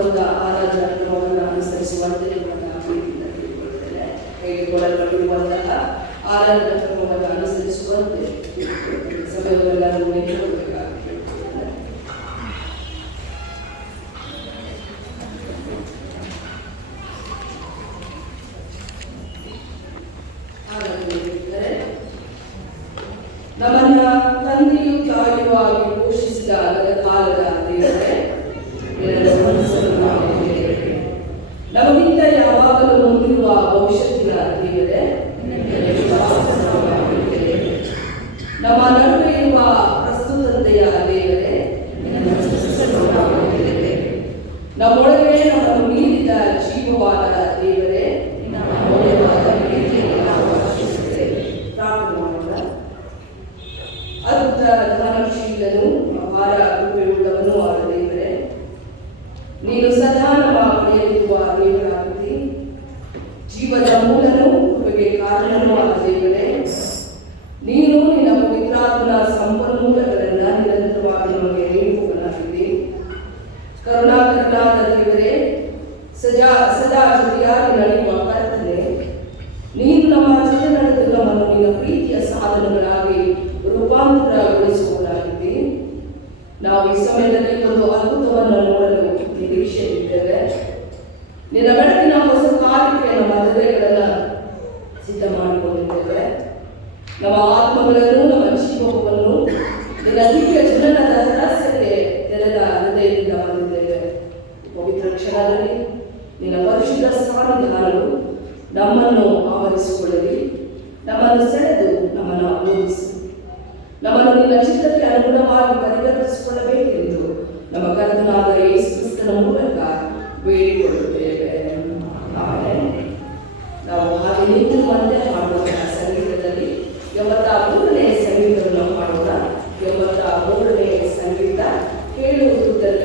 ಕೊಡಲ್ಪಟ್ಟಿರುವಂಥ ಆರಾಧನಾ ಕ್ರಮವನ್ನು ಅನುಸರಿಸುವಂತೆ ನಿಮ್ಮನ್ನು ಪ್ರೀತಿಯಿಂದ ಕೇಳಿಕೊಳ್ಳುತ್ತೇನೆ. ಹೇಗೆ ಕೊಡಲ್ಪಟ್ಟಿರುವಂತಹ ಆರಾಧನಾ ಕ್ರಮವನ್ನು ಅನುಸರಿಸುವಂತೆ ಸಮಯವೆಲ್ಲ ನೋಡಿಕೊಳ್ಳಬೇಕಾಗಿ ಕೇಳಿಕೊಳ್ಳುತ್ತೇನೆ. ನಮ್ಮನ್ನ ತಂದೆಯು ತಾಯುವಾಗಿ ಪೋಷಿಸಿದ ಕಾಲದ ದೇವರೇ, ನಮಗಿಂತ ಯಾವಾಗಲೂ ಮುಂದಿರುವ ಭವಿಷ್ಯತ್ತಿನ ದೇವರೇ, ನಮ್ಮ ನಡುವೆ ಇರುವ ಪ್ರಸ್ತುತತೆಯ ದೇವರೇ, ನಮ್ಮೊಳಗೆ ನಮ್ಮನ್ನು ಮೀರಿದ ಜೀವವಾದ ದೇವರೇ, ಅದ್ಭುತ ಜ್ಞಾನಶೀಲನು ಅಪಾರ ಕೃಪೆಯುಳ್ಳವನು ಆದ ದೇವರೇ, ನೀನು ಸದಾ ನಮ್ಮ ಪಡೆಯಲಿರುವ ದೇವರಾಗಿದ್ದಿ. ಜೀವದ ಮೂಲನು ಕೃಪೆಗೆ ಕಾರಣನೂ ಆದ ದೇವರೇ, ನೀನು ನಿನ್ನ ಪವಿತ್ರಾತ್ಮನ ಸಂಪನ್ಮೂಲಗಳನ್ನು ನಿರಂತರವಾಗಿ ನಮಗೆ ನೀಡುವವನಾಗಿದ್ದಿ. ಕರುಣಾಕರನಾದ ದೇವರೇ, ಸದಾ ಜೊತೆಯಾಗಿ ನಡೆಯುವ ಕರ್ತನೆ, ನೀನು ನಮ್ಮ ಜೊತೆ ನಡೆದು ನಮ್ಮನ್ನು ನಿನ್ನ ಪ್ರೀತಿಯ ಸಾಧನಗಳಾಗಿ ರೂಪಾಂತರಗೊಳಿಸುವುದಾಗಿದೆ. ನಾವು ಈ ಸಮಯದಲ್ಲಿ ಒಂದು ಅದ್ಭುತವನ್ನು ನೋಡಲು ನಿರೀಕ್ಷೆಯಿದ್ದೇವೆ. ನಿನ್ನ ಬೆಳಕಿನ ಹೊಸ ಕಾರ್ಯಕ್ಕೆ ನಮ್ಮ ಹೃದಯಗಳನ್ನು ಸಿದ್ಧ ಮಾಡಿಕೊಂಡಿದ್ದೇವೆ. ನಮ್ಮ ಆತ್ಮಗಳನ್ನು, ನಮ್ಮ ಜೀವವನ್ನು ನಿನ್ನ ದಿವ್ಯ ಜನನದ ರಹಸ್ಯಕ್ಕೆ ತೆರೆದ ಹೃದಯದಿಂದ ಬಂದಿದ್ದೇವೆ. ಪವಿತ್ರ ಕ್ಷಣದಲ್ಲಿ ನಿನ್ನ ಪರಿಶುದ್ಧ ಸಾನ್ನಿಧ್ಯವು ನಮ್ಮನ್ನು ಆವರಿಸಿಕೊಳ್ಳಲಿ. ನಮ್ಮನ್ನು ಸೆಳೆದು ನಮ್ಮನ್ನು ಬೋಧಿಸು. ನಮ್ಮನ್ನು ನಿನ್ನ ಚಿತ್ತಕ್ಕೆ ಅನುಗುಣವಾಗಿ ಪರಿವರ್ತಿಸಿಕೊಳ್ಳಬೇಕೆಂದು ನಮ್ಮ ಕರ್ತನಾದ ಯೇಸು ಕ್ರಿಸ್ತನ ಮೂಲಕ ಬೇಡಿಕೊಳ್ಳುತ್ತೇವೆ. ಆಮೆನ್. ನಾವು ಹಾಗೆ ನಿಂತು ಮತ್ತೆ ಮಾಡುವಂತಹ ಸಂಗೀತದಲ್ಲಿ 83ನೇ ಸಂಗೀತವನ್ನು ಮಾಡೋಣ. 83ನೇ ಸಂಗೀತ ಕೇಳುವುದರ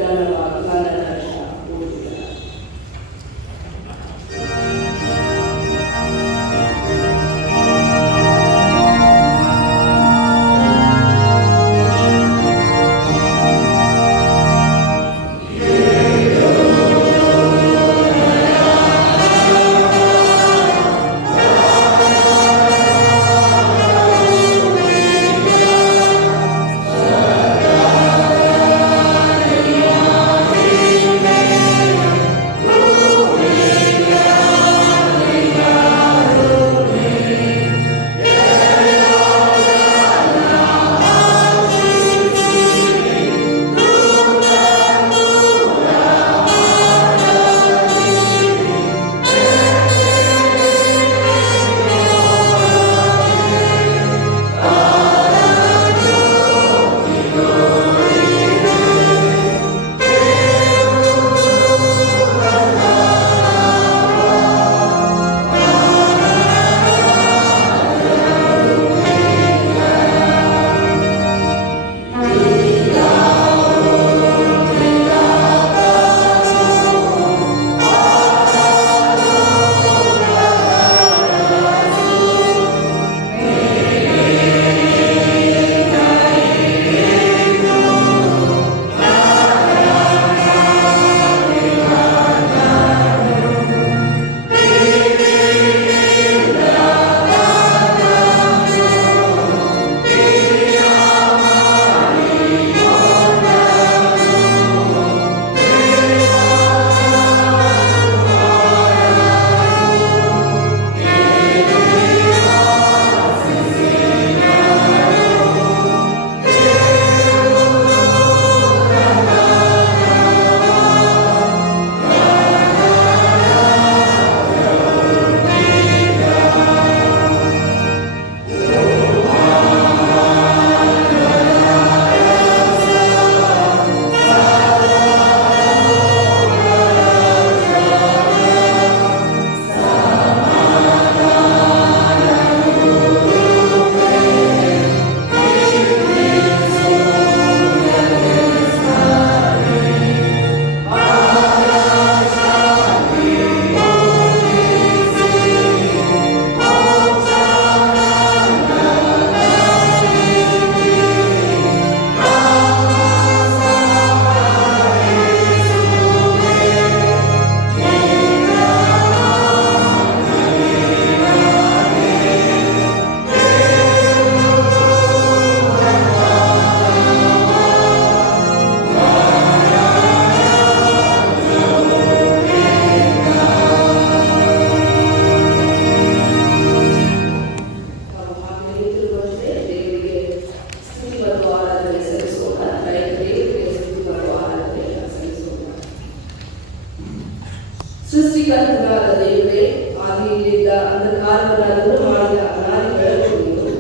ಸೃಷ್ಟಿಕರ್ತನಾದ ದೇವರೇ, ಆದಿಯಲ್ಲಿದ್ದ ಅಂಧಕಾರವನ್ನು ದೂರ ಮಾಡಿದ ಅನಾದಿ ಬೆಳಕು ನೀನು.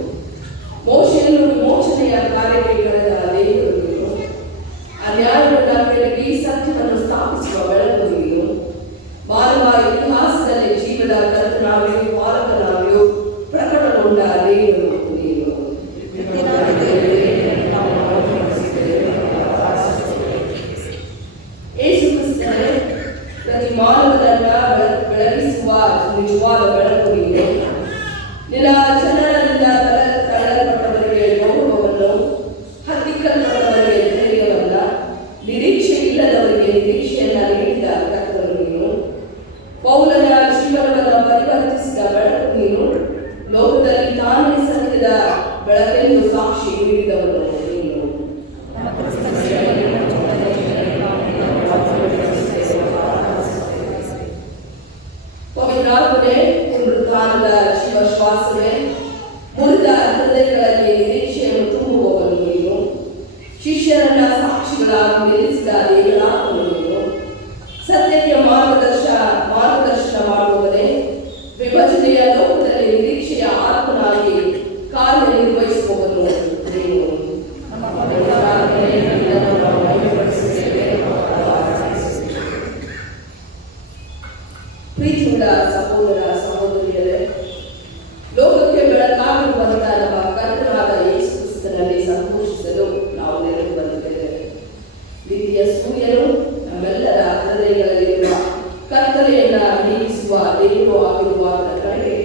ಮೋಶೆಯನ್ನು ವಿಮೋಚನೆಯ ಕಾರ್ಯಕ್ಕೆ ಕರೆದ ದೇವರು ನೀನು. ಅನ್ಯಾಯವನ್ನು ಕೆಳಗಿ ಸತ್ಯವನ್ನು ಸ್ಥಾಪಿಸುವ ಬೆಳಕು ನೀನು. ಮಾನವ ಇತಿಹಾಸದಲ್ಲಿ ಜೀವದ ಕರ್ತನಾಗಿಯೂ ಪಾಲಕನಾಗಿಯೂ ಪ್ರಕಟಗೊಂಡ ದೇವರು ನೀನು. ಯೇಸು ಕ್ರಿಸ್ತನೇ, ಪ್ರತಿ ಮಾನವನನ್ನ ಬೆಳಗಿಸುವ ನಿಜವಾದ ಬೆಳಕು ನೀನು. ನಿನ್ನ ಜನರಿಂದ ತಳ್ಳಲ್ಪಟ್ಟವರಿಗೆ ಗೌರವವನ್ನು, ಹತ್ತಿಕ್ಕಲ್ಪಟ್ಟವರಿಗೆ ಧೈರ್ಯವನ್ನ, ನಿರೀಕ್ಷೆ ಇಲ್ಲದವರಿಗೆ ನಿರೀಕ್ಷೆಯನ್ನ ನೀಡಿದ ಕರ್ತನು ನೀನು. ಪೌಲನ ಜೀವನವನ್ನು ಪರಿವರ್ತಿಸಿದ ಬೆಳಕು ನೀನು. ಲೋಕದಲ್ಲಿ ತಾನೇ ಸತ್ಯದ ಬೆಳಕೆಂದು ಸಾಕ್ಷಿ ನೀಡಿದವನು ನೀನು. ಪವಿತ್ರಾತ್ಮನೇ, ಪುನರುತ್ಥಾನದ ಜೀವಶ್ವಾಸವೇ, ಮುರಿದ ಹೃದಯಗಳಲ್ಲಿ ನಿರೀಕ್ಷೆಯನ್ನು ತುಂಬುವವನು ನೀನು. ಶಿಷ್ಯರನ್ನ ಸಾಕ್ಷಿಗಳಾಗಿ ನಿಲ್ಲಿಸಿದ ದೇವರಾತ್ಮನು ನೀನು. ಸತ್ಯಕ್ಕೆ ಮಾರ್ಗದರ್ಶನ ಮಾಡುವವನೇ, ವಿಭಜನೆಯ ಲೋಕದಲ್ಲಿ ನಿರೀಕ್ಷೆಯ ಆತ್ಮನಾಗಿ ಕಾರ್ಯನಿರ್ವಹಿಸುವವನು ನೀನು. ಪ್ರೀತಿಯುಳ್ಳ ಸಹೋದರ ಸಹೋದರಿಯರೇ, ಲೋಕಕ್ಕೆ ಬೆಳಕಾಗಿರುವಂತಹ ನಮ್ಮ ಕರ್ತನಾದ ಯೇಸು ಕ್ರಿಸ್ತನಲ್ಲಿ ಸಂತೋಷಿಸಲು ನಾವು ನೆರವು ಬಂದಿದ್ದೇವೆ. ಪ್ರೀತಿಯ ಸೂರ್ಯನು ನಮ್ಮೆಲ್ಲರ ಹೃದಯಗಳಲ್ಲಿರುವ ಕತ್ತಲೆಯನ್ನ ನೀಗಿಸುವ ದೇವರು ಆಗಿರುವ ಕಡೆಗೆ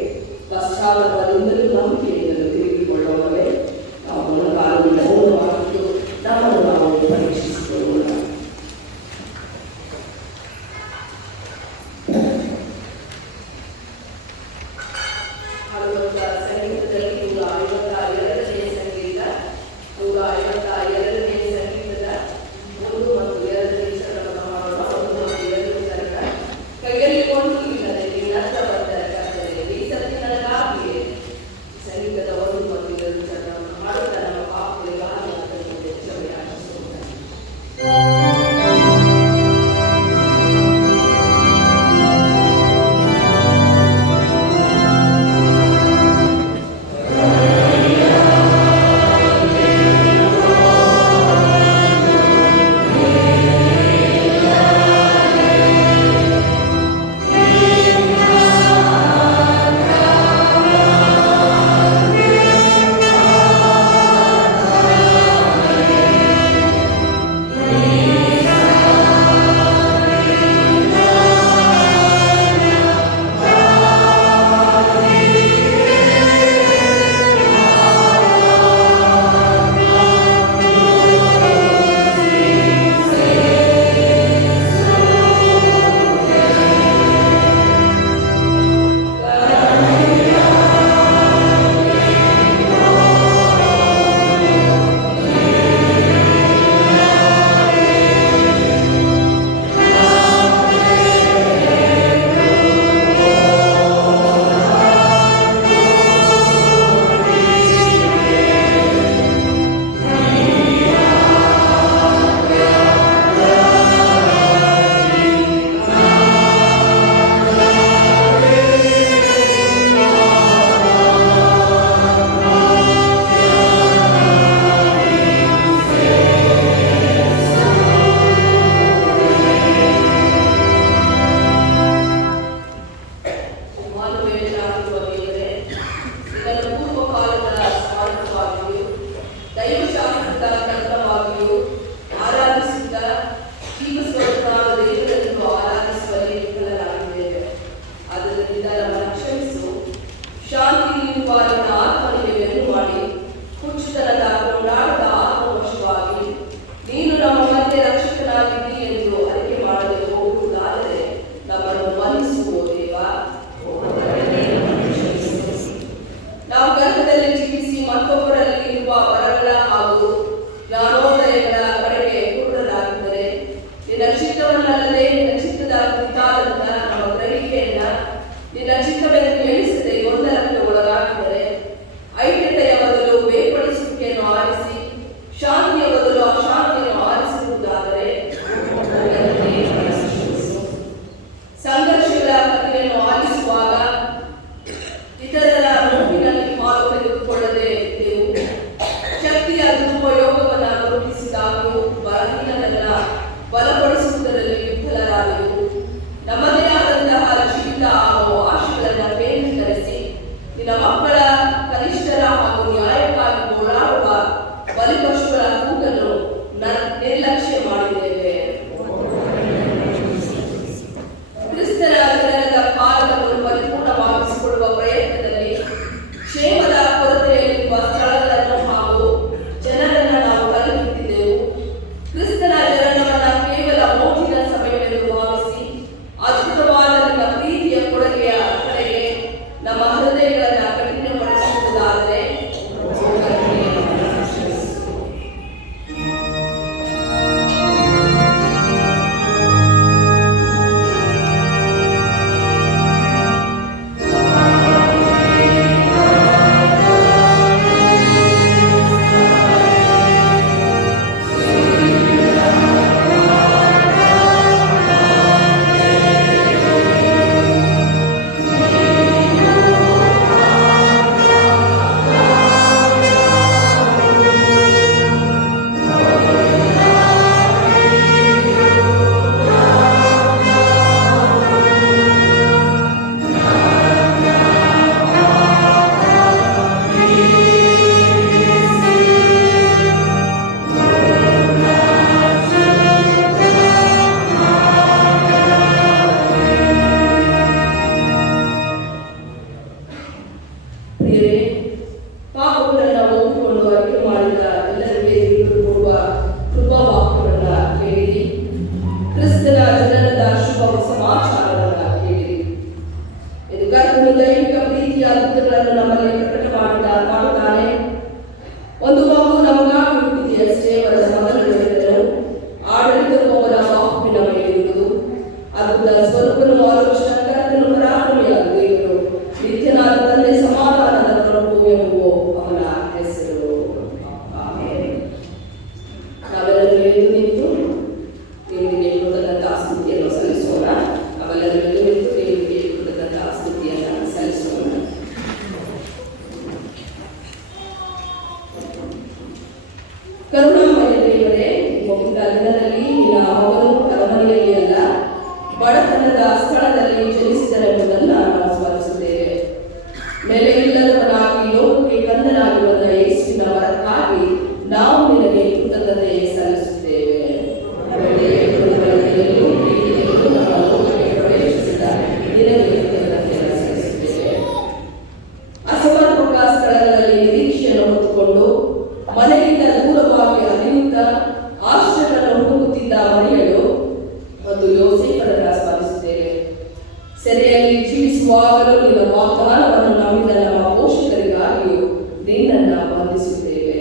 ಜೀವಿಸುವಾಗಲೂ ನಿನ್ನ ವಾಗ್ದಾನವನ್ನು ನಂಬಿದ ನಮ್ಮ ಪೋಷಕರಿಗಾಗಿಯೂ ನಿನ್ನನ್ನು ವಂದಿಸುತ್ತೇವೆ.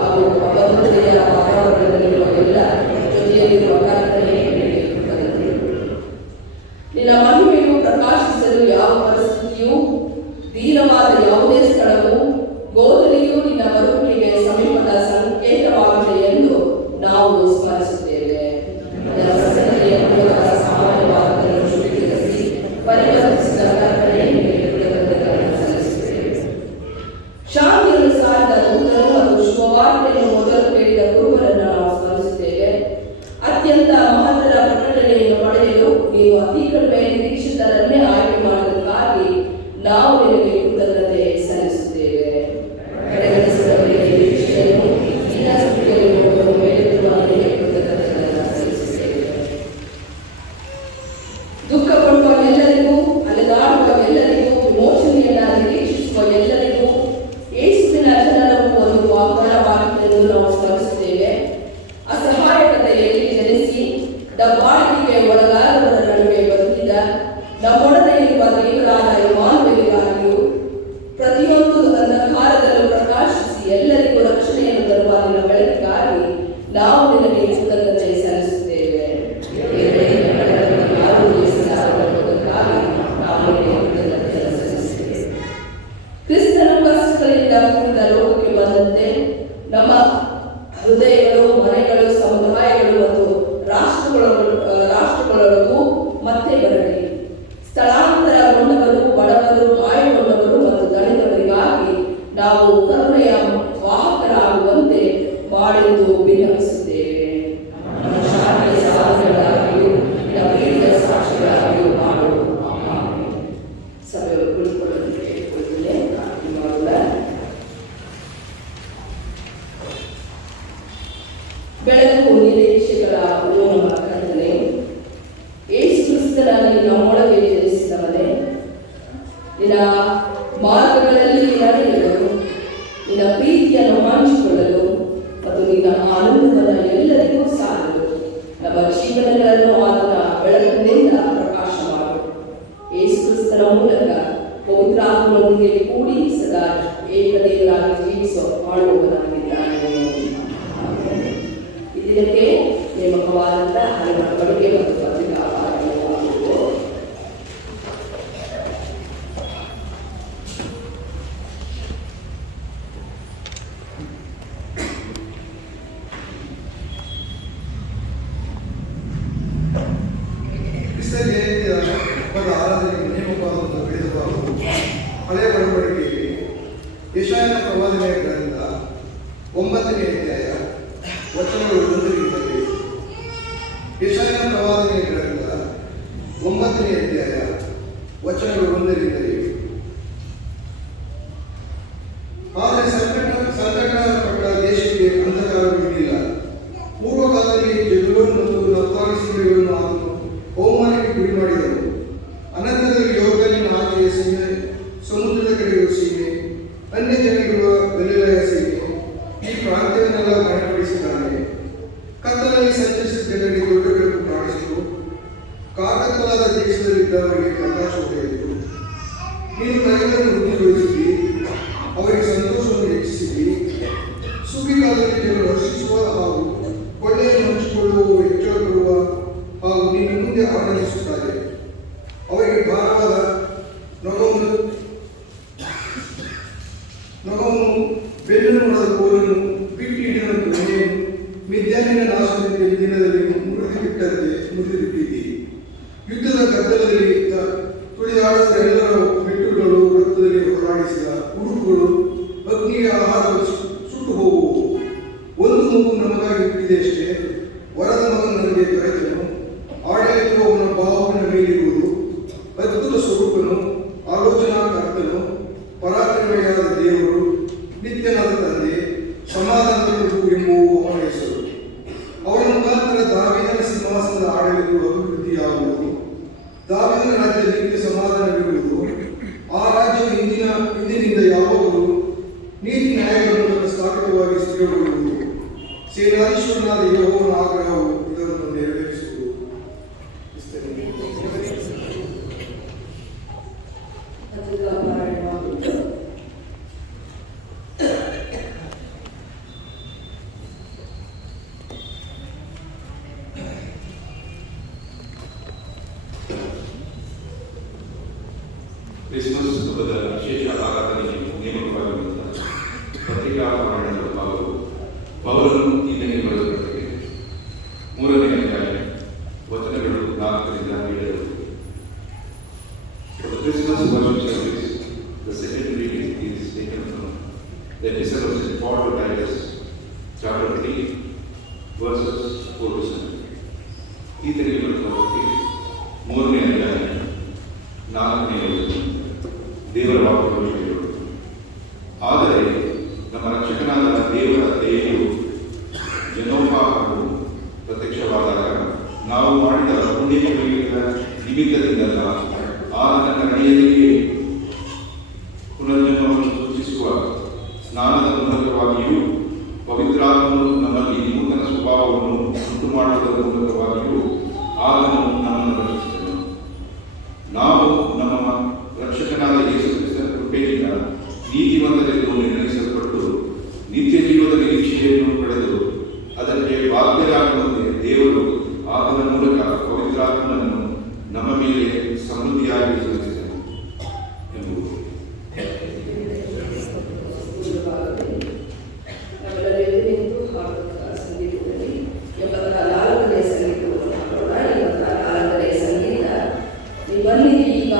ಹಾಗೂ ಅಭದ್ರತೆಯ ವಾತಾವರಣದಲ್ಲಿರುವ ಎಲ್ಲ ಜೊತೆಯಲ್ಲಿರುವ ಕರ್ತನೇ ನಿನ್ನ ಮಹಿಮೆಯು ಪ್ರಕಾಶಿಸಲು ಯಾವ ಪರಿಸ್ಥಿತಿಯೂ ದೀನವಾದ ಯಾವುದೇ ಸ್ಥಳವು ಗೋಧಲಿಯು ನಿನ್ನ ಬರುವಿಕೆಗೆ ಸಮೀಪದ ಸಂಕೇತವಾಗಿದೆ ಎಂದು ನಾವು ಸ್ಮರಿಸುತ್ತೇವೆ. ಸಾಮಾನ್ಯವಾದವನ್ನು ಶುದ್ಧೀಕರಿಸಿ ಪರಿವರ್ತಿಸಿದ ಕರ್ತನೆಗೆ ಸಲ್ಲಿಸುತ್ತೇವೆ. ಶಾಂತಿಯನ್ನು ಸಾರಿದ ದೂತರು ಮತ್ತು ಶುಭವಾರ್ತೆಯನ್ನು ಮೊದಲು ಕೇಳಿದ ಗುರುವರನ್ನು ನಾವು ಸ್ಮರಿಸುತ್ತೇವೆ. ಅತ್ಯಂತ ಮಹತ್ತರ ಪ್ರಕಟಣೆಯನ್ನು ಪಡೆಯಲು ನೀವು ಅತಿ ಕಡಿಮೆ ನಿರೀಕ್ಷಿತರನ್ನೇ ಆಯ್ಕೆ ಮಾಡುವುದಕ್ಕಾಗಿ ನಾವು ನಿಮಗೆ ಕೃತಜ್ಞತೆ ಸಲ್ಲಿಸುತ್ತೇವೆ. ದುಃಖ ಪಡುವ ಎಲ್ಲರಿಗೂ, ಅಲೆದಾಡುವ ಎಲ್ಲರಿಗೂ, ವಿಮೋಚನೆಯನ್ನ ನಿರೀಕ್ಷಿಸುವ ಎಲ್ಲರಿಗೂ ಯೇಸುವಿನ ಜನನವು ಒಂದು ವಾಗ್ದಾನವಾಗಿತ್ತೆಂದು ನಾವು ಸ್ಮರಿಸುತ್ತೇವೆ. ಅಸಹಾಯಕತೆಯಲ್ಲಿ ಜನಿಸಿ ದಬ್ಬಾಳಿಕೆಗೆ ಒಳಗಾದವರ ನಡುವೆ ಬದುಕಿದ ನಮ್ಮೊಡನೆ ಇರುವ ದೇವರಾದ ಇಮ್ಮಾನುವೇಲನಿಗಾಗಿಯೂ ಪ್ರತಿಯೊಂದು ಅಂಧಕಾರದಲ್ಲೂ ಪ್ರಕಾಶಿಸಿ ಎಲ್ಲರಿಗೂ ರಕ್ಷಣೆಯನ್ನು ತರುವ ನಿನ್ನ ಬೆಳಕಿಗಾಗಿ ನಾವು ನಿನಗೆ ಕೃತಜ್ಞತೆ ಸಲ್ಲಿಸುತ್ತೇವೆ. ಕ್ರಿಸ್ತನು ಕಷ್ಟಗಳಿಂದ ಕೂಡಿದ ಲೋಕಕ್ಕೆ ಬಂದಂತೆ ನಮ್ಮ ಹೃದಯಗಳು, ಮನೆಗಳು, ಸಮುದಾಯಗಳು ಮತ್ತು ರಾಷ್ಟ್ರಗಳೊಳಗೂ ಮತ್ತೆ ಬರಲಿ. ಸ್ಥಳಾಂತರಗೊಂಡವರು, ಬಡವರು, ಗಾಯಗೊಂಡವರು ಮತ್ತು ದಲಿತವರಿಗಾಗಿ ನಾವು ಕರುಣೆಯ ವಾಹಕರಾಗುವಂತೆ ಮಾಡೆಂದು ವಿನ್ನವಿಸುತ್ತೇವೆ. ಶಾಂತಿಯ ಸಾಧನೆಗಳಾಗಿಯೂ ಸಾಕ್ಷಿಗಳಾಗಿಯೂ ಮಾಡು. ಸಭೆಯವರು ಕುಳಿತುಕೊಳ್ಳಲು ಕೇಳಿಕೊಳ್ಳುತ್ತೇನೆ. ಬೆಳಕು ನಿರೀಕ್ಷೆಗಳ ನಮ್ಮ ಕರ್ತನೆ, ಯೇಸು ಕ್ರಿಸ್ತನಲ್ಲಿ ನಮ್ಮೊಳಗೆ ಜನಿಸಿದವನೇ, ನಿನ್ನ ಮಾರ್ಗಗಳಲ್ಲಿ ನಡೆಯಲು, ನಿನ್ನ ಪ್ರೀತಿಯನ್ನು ಹಂಚಿಕೊಳ್ಳಲು ಮತ್ತು ನಿನ್ನ ಆನಂದವನ್ನು ಎಲ್ಲರಿಗೂ ಸಾರಲು ನಮ್ಮ ಜೀವನಗಳನ್ನು ಆತನ ಬೆಳಕಿನಿಂದ ಪ್ರಕಾಶ ಮಾಡು. ಯೇಸು ಕ್ರಿಸ್ತನ ಮೂಲಕ ಪವಿತ್ರಾತ್ಮನೊಂದಿಗೆ ಕೂಡಿ ಸದಾ ಏಕದೇವರಾಗಿ ಜೀವಿಸುವ ಮಾಡುವವನಾಗಿದ್ದಾನೆ. ಇದಕ್ಕೆ ನೇಮಕವಾದಂಥ ಹಲವಾರು ಬಳಿಕೆ ಮತ್ತು ಪತ್ರಿಕಾ ಹಳೆಯ ಒಡಂಬಡಿಕೆಯಲ್ಲಿ ಯೆಶಾಯನ ಪ್ರವಾದನೆಯ ಗ್ರಂಥ 9ನೇ ಅಧ್ಯಾಯ ವಚನಗಳು 1ರಿಂದಲೇ. ಯೆಶಾಯನ ಪ್ರವಾದನೆಯ ಗ್ರಂಥ 9ನೇ ಅಧ್ಯಾಯ ವಚನಗಳು 1ರಿಂದಲೇ. ಆದರೆ ಸಂಕಟಪಟ್ಟ ದೇಶಕ್ಕೆ ಅಂಧಕಾರವಿರಲಿಲ್ಲ. ಪೂರ್ವಕಾಲದಲ್ಲಿ ಜೆಬುಲೂನ್ ಮತ್ತು ನಫ್ತಾಲಿ ಸೀಮೆಗಳನ್ನು ಆತನು ಅವಮಾನಕ್ಕೆ ಗುರಿ ಮಾಡಿದನು. ಅನಂತದಲ್ಲಿ ಯೋರ್ದನಿನ ಆಚೆಯ ಸೀಮೆ, ಸಮುದ್ರದ ಕಡೆಯ ಸೀಮೆ, ಅನ್ಯ ಜನರಿರುವ ಗಲಿಲಾಯ ಸೀಮೆ, ಈ ಪ್ರಾಂತ್ಯವನ್ನೆಲ್ಲ ಘನಪಡಿಸಿದ್ದಾನೆ. ಕತ್ತಲಲ್ಲಿ ಸಂಚರಿಸಿದ ಜನರಿಗೆ ದೊಡ್ಡ ಬೆಳಕು ಕಾಣಿಸಿತು. ಕಾಕತಲದ ದೇಶದಲ್ಲಿದ್ದವರಿಗೆ ಪ್ರಕಾಶ ಹೊಡೆಯಿತು. ನೀನು ಮನೆಗಳನ್ನು ವೃದ್ಧಿಗೊಳಿಸಿದಿ, ಅವರಿಗೆ ಸಂತೋಷವನ್ನು ಹೆಚ್ಚಿಸಿದಿ. ಸುಗ್ಗಿಕಾಲದಲ್ಲಿ ಜನರು ಹರ್ಷಿಸುವ ಹಾಗೂ ಕೊಳ್ಳೆಯನ್ನು ಹಂಚಿಕೊಳ್ಳುವವರು ಹೆಚ್ಚಳ ಬರುವ ಹಾಗೂ ನಿನ್ನ ಮುಂದೆ ಆನಂದಿಸುತ್ತಾರೆ. ಅವರಿಗೆ ಭಾರವಾದ ನೊಗವನ್ನು ಬೆನ್ನು ನೋಡದ ಕೋಲನ್ನು ಬಿಟ್ಟು ಹಿಡಿದ ಧ್ವನಿಯನ್ನು ಮಿದ್ಯಾನಿನ ನಾಶದ ದಿನದಲ್ಲಿ ಮುರಿದು ಬಿಟ್ಟಿದ್ದೀರಿ. ಯುದ್ಧದ ಗದ್ದಲದಲ್ಲಿ ತುಳಿದಾಡದ ಎಲ್ಲರ ಮೆಟ್ಟುಗಳು, ರಕ್ತದಲ್ಲಿ ಹೋರಾಡಿಸಿದ ಉಡುಪುಗಳು ಅಗ್ನಿಗೆ ಆಹಾರ ಸುಟ್ಟು ಹೋಗುವು. ಒಂದು ಮಗು ನಮಗಾಗಿ ಹುಟ್ಟಿದೆ ಅಷ್ಟೇ, ವರದ ಮಗನ ನಮಗೆ ದೊರೆತನು. ಆಡಳಿತವನ ಬಾಹುವಿನ ಮೇಲಿರುವುದು. ಅದ್ಭುತ ಸ್ವರೂಪನು, ಆಲೋಚನಾ ಕರ್ತನು, ಪರಾಕ್ರಮೆಯಾದ ದೇವರು, ನಿತ್ಯನಾದ ತಂದೆ, ಸಮಾಧಾನದ ಪ್ರಭು ಎಂಬುವು ಅವನ ಹೆಸರು. ಅವನ ಮುಖಾಂತರ ದಾವೀದನ ಸಿಂಹಾಸನದ ಆಡಳಿತವು ಅಭಿವೃದ್ಧಿಯಾಗುವುದು. ದಾವೀದನ ರಾಜ್ಯ ನಿತ್ಯ ಸಮಾಧಾನವಿರುವುದು. ಆ ರಾಜ್ಯವು ಇಂದಿನಿಂದ ಯಾವಾಗಲೂ ನೀತಿ ನ್ಯಾಯಗಳ ಮೂಲಕ ಸ್ಥಾಪಿತವಾಗಿ ಸ್ಥಿರಗೊಳ್ಳುವುದು. ಸೇನಾಧೀಶ್ವರನಾದ ಯೆಹೋವನ ಆಗ್ರಹವು ಇದನ್ನು ನೆರವೇರಿಸುವುದು. ಕ್ರಿಸ್ಮಸ್ ಹಬ್ಬದ ವಿಶೇಷ ಆರಾಧನೆಗೆ ನೇಮಕವಾಗಿರುವಂತಹ ಪತ್ರಿಕಾ ಪ್ರಮಾಣದ ಭಾಗವು ಪೌಲನು ಇದನ್ನೇ ಬರೆದಿರುತ್ತದೆ. 3ನೇ ಅಧ್ಯಾಯ ವಚನಗಳು 4ರಿಂದ 7. For the Christmas worship service, the second reading is taken from the Epistle of St. Paul to Titus, chapter 3, verses 4 to 7. ಈ ತೆರೆಯುವಂತಹಕ್ಕೆ 3ನೇ ಅಧ್ಯಾಯ 4ನೇ ವಚನ ದೇವರ ವಾಕ್ಯವನ್ನು ಕೇಳೋಣ. ಆದರೆ ನಮ್ಮ ರಕ್ಷಕನಾದ ದೇವರ ದಯೆಯು ಜನೋಪಾಹವು ಪ್ರತ್ಯಕ್ಷವಾದಾಗ ನಾವು ಮಾಡಿದ ಪುಣ್ಯಗಳ ನಿಮಿತ್ತದಿಂದಲ್ಲ, ಆತನ ಕರುಣೆಯಲ್ಲಿಯೇ ಪುನರ್ಜನ್ಮವನ್ನು ಸೂಚಿಸುವ ಸ್ನಾನದ ಮೂಲಕವಾಗಿಯೂ ಪವಿತ್ರಾತ್ಮನು ನಮ್ಮಲ್ಲಿ ನೂತನ ಸ್ವಭಾವವನ್ನು ಉಂಟು ಮಾಡುವುದರ ಮೂಲಕವಾಗಿಯೂ ಆತನು ನಮ್ಮನ್ನು ರಕ್ಷಿಸಿದನು. ನಾವು ನಮ್ಮ ರಕ್ಷಕನಾದ ಯೇಸು ಕ್ರಿಸ್ತನ ಕೃಪೆಯಿಂದ ನೀತಿವಂತರೆಂದು ನಿರ್ಣಯಿಸಲ್ಪಟ್ಟು ನಿತ್ಯ ಜೀವದ ನಿರೀಕ್ಷೆಯನ್ನು ಪಡೆದು ಅದಕ್ಕೆ ಬಾಧ್ಯರಾಗುವಂತೆ ದೇವರು ಆತನ ಮೂಲಕ ಪವಿತ್ರಾತ್ಮನನ್ನು ನಮ್ಮ ಮೇಲೆ ಸಮೃದ್ಧಿಯಾಗಿ ಸುರಿಸಿದನು ಎಂಬುದು. ನಮ್ಮೆಲ್ಲರಿಗೂ ನಿಂತು ಹಾಡುವ ಸಂಗೀತದಲ್ಲಿ 84ನೇ ಸಂಗೀತವನ್ನು ಹಾಡೋಣ. 84ನೇ ಸಂಗೀತ. ನೀವು ಬನ್ನಿರಿ ಈಗ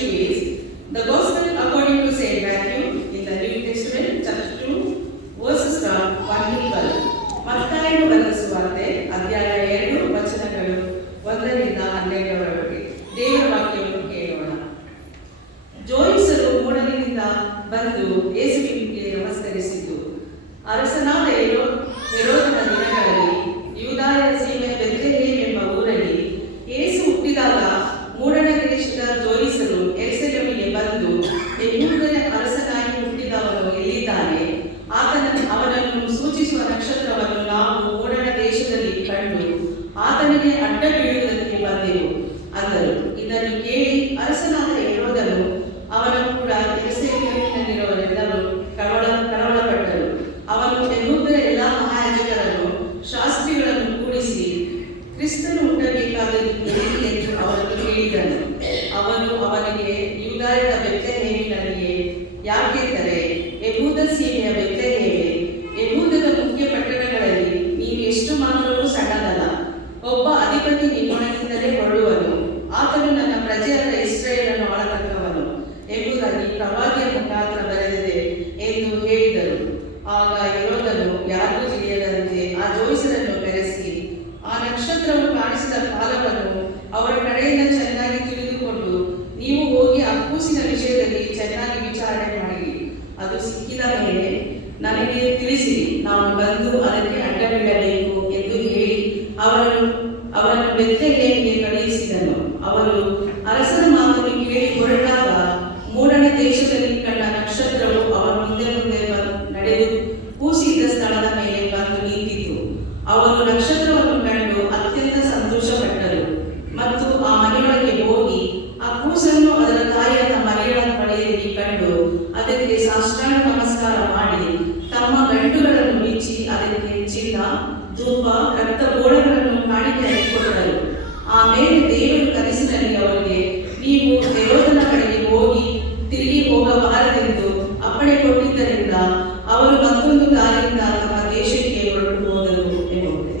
worship is the Gospel according to Saint Matthew in the New Testament, chapter 2, verses from 1 to 12. ಮತ್ತಾಯನು ಬರೆದ ಸುವಾರ್ತೆ ಅಧ್ಯಾಯ 2 ವಚನಗಳು 1ರಿಂದ 12ರವರೆಗೆ. ದೇವರ ವಾಕ್ಯವನ್ನು ಕೇಳೋಣ. ಜೋಯಿಸರು ಮೂಡಲಿನಿಂದ ಬಂದು ಯೇಸುವಿಗೆ ನಮಸ್ಕರಿಸಿದ್ದು. ಅರಸನಾದ ಹೆರೋದನ ದಿನಗಳಲ್ಲಿ ಯೂದಾಯ ಸೀಮೆ ಬೆತ್ಲೆಹೇಮ್ ಎಂಬ ಊರಲ್ಲಿ ಯೇಸು ಹುಟ್ಟಿದಾಗ ಮೂಡಣ ದೇಶದ ಜೋಯಿಸರು ಯೆರೂಸಲೇಮಿಗೆ ಬಂದು, ಯೆಹೂದರ ಅರಸನಾಗಿ ಹುಟ್ಟಿದವನು ಎಲ್ಲಿದ್ದಾನೆ? ಅವನನ್ನು ಸೂಚಿಸುವ ನಕ್ಷತ್ರವನ್ನು ನಾವು ಮೂಡಣ ದೇಶದಲ್ಲಿ ಕಂಡು ಆತನಿಗೆ ಅಡ್ಡ ಬೀಳುವುದಕ್ಕೆ ಬಂದೆವು ಅಂದರು. ಇದನ್ನು ಕೇಳಿ ಅರಸನಾದ ಹೆರೋದನು ಅವನ ಕೂಡ ಯೆರೂಸಲೇಮಿನಲ್ಲಿರುವವರೆಲ್ಲರೂ ಕಳವಳಪಟ್ಟರು. ಅವನು ಯೆಹೂದರ ಎಲ್ಲ ಮಹಾಯಾಜಕರನ್ನು ಶಾಸ್ತ್ರಿಗಳನ್ನು ಕೂಡಿಸಿ ಕ್ರಿಸ್ತನು ಹುಟ್ಟಬೇಕಾದದ್ದು ಎಲ್ಲಿ ಎಂದು ಅವರನ್ನು ಕೇಳಿದನು. ಅವನು ಅವನಿಗೆ, ಯೂದಾಯದ ಬೆತ್ಲೆಹೇಮಿನಲ್ಲಿಯೇ, ಯಾಕೆಂದರೆ ಯೆಹೂದ ಸೀಮೆಯ ಬೆತ್ಲೆಹೇಮೆ, ಯೆಹೂದದ ಮುಖ್ಯ ಪಟ್ಟಣಗಳಲ್ಲಿ ನೀವು ಎಷ್ಟು ಮಾತ್ರವೂ ಸಣ್ಣದಲ್ಲ. ಒಬ್ಬ ಅಧಿಪತಿ ನಿಮ್ಮೊಳಗಿಂದಲೇ ಹೊರಡುವನು, ಆತನು ನನ್ನ ಪ್ರಜೆಯಾದ ಇಸ್ರಾಯೇಲನ್ನು ಆಳತಕ್ಕವನು ಎಂಬುದಾಗಿ ಪ್ರವಾದಿಯ ಮುಖಾಂತರ ಬರೆದಿದೆ ಎಂದು ಹೇಳಿದರು. ಆಗ ಹೆರೋದನು ಯಾರಿಗೂ ತಿಳಿಯದಂತೆ ಆ ಜೋಯಿಸರನ್ನು ಕರೆಸಿ ಆ ನಕ್ಷತ್ರವು ಕಾಣಿಸಿದ ಕಾಲವನ್ನು ಅವರ ಕಡೆಯಿಂದ ಚೆನ್ನಾಗಿ ತಿಳಿದುಕೊಂಡು, ನೀವು ಹೋಗಿ ಆ ಕೂಸಿನ ವಿಷಯದಲ್ಲಿ ಚೆನ್ನಾಗಿ ವಿಚಾರಣೆ ಮಾಡಿರಿ. ಅದು ಸಿಕ್ಕಿದ ಮೇಲೆ ನನಗೆ ತಿಳಿಸಿರಿ, ನಾನು ಬಂದು ಅದಕ್ಕೆ ಅಡ್ಡ ಬೀಳಬೇಕು ಎಂದು ಹೇಳಿ ಅವರನ್ನು ಬೆತ್ಲೆಹೇಮಿಗೆ ಕಳುಹಿಸಿದನು. ಅವರು ಅರಸನ ಮಾತನ್ನು ಕೇಳಿ ಹೊರಟಾಗ ಮೂಡಣ ದೇಶದಲ್ಲಿ ಕಂಡ ನಕ್ಷತ್ರವು ಅವರ ಮುಂದೆ ನಡೆದು ಕೂಸಿದ್ದ ಸ್ಥಳದ ಮೇಲೆ ಬಂದು ನಿಂತಿತು. ಅವರು ನಕ್ಷತ್ರವನ್ನು ಕಂಡು ಅತ್ಯಂತ ಸಂತೋಷಪಟ್ಟರು ಮತ್ತು ಆ ಮನೆಯೊಳಗೆ ಹೋಗಿ ಆ ಕೂಸನ್ನು ಅದರ ತಾಯಿಯಾದ ಮರಿಯಳ ಬಳಿಯಲ್ಲಿ ಕಂಡು ಅದಕ್ಕೆ ಸಾಷ್ಟಾಂಗ ನಮಸ್ಕಾರ ಮಾಡಿ ತಮ್ಮ ಗಂಟುಗಳನ್ನು ಬಿಚ್ಚಿ ಅದಕ್ಕೆ ಚಿನ್ನ, ಧೂಪ, ರಕ್ತಗೋಳಗಳನ್ನು ಕಾಣಿಕೆಯಾಗಿ ಕೊಟ್ಟರು. ಆಮೇಲೆ ದೇವರು ಕನಸಿನಲ್ಲಿ ಅವರಿಗೆ, ನೀವು ಹೆರೋದನ ಕಡೆಗೆ ಹೋಗಿ ತಿರುಗಿ ಹೋಗಬಾರದೆಂದು ಅಪ್ಪಣೆ ಕೊಟ್ಟಿದ್ದರಿಂದ ಅವರು ಮತ್ತೊಂದು ದಾರಿಯಿಂದ ತಮ್ಮ ದೇಶಕ್ಕೆ ಹೊರಟು ಹೋದರು ಎಂಬುದೇ.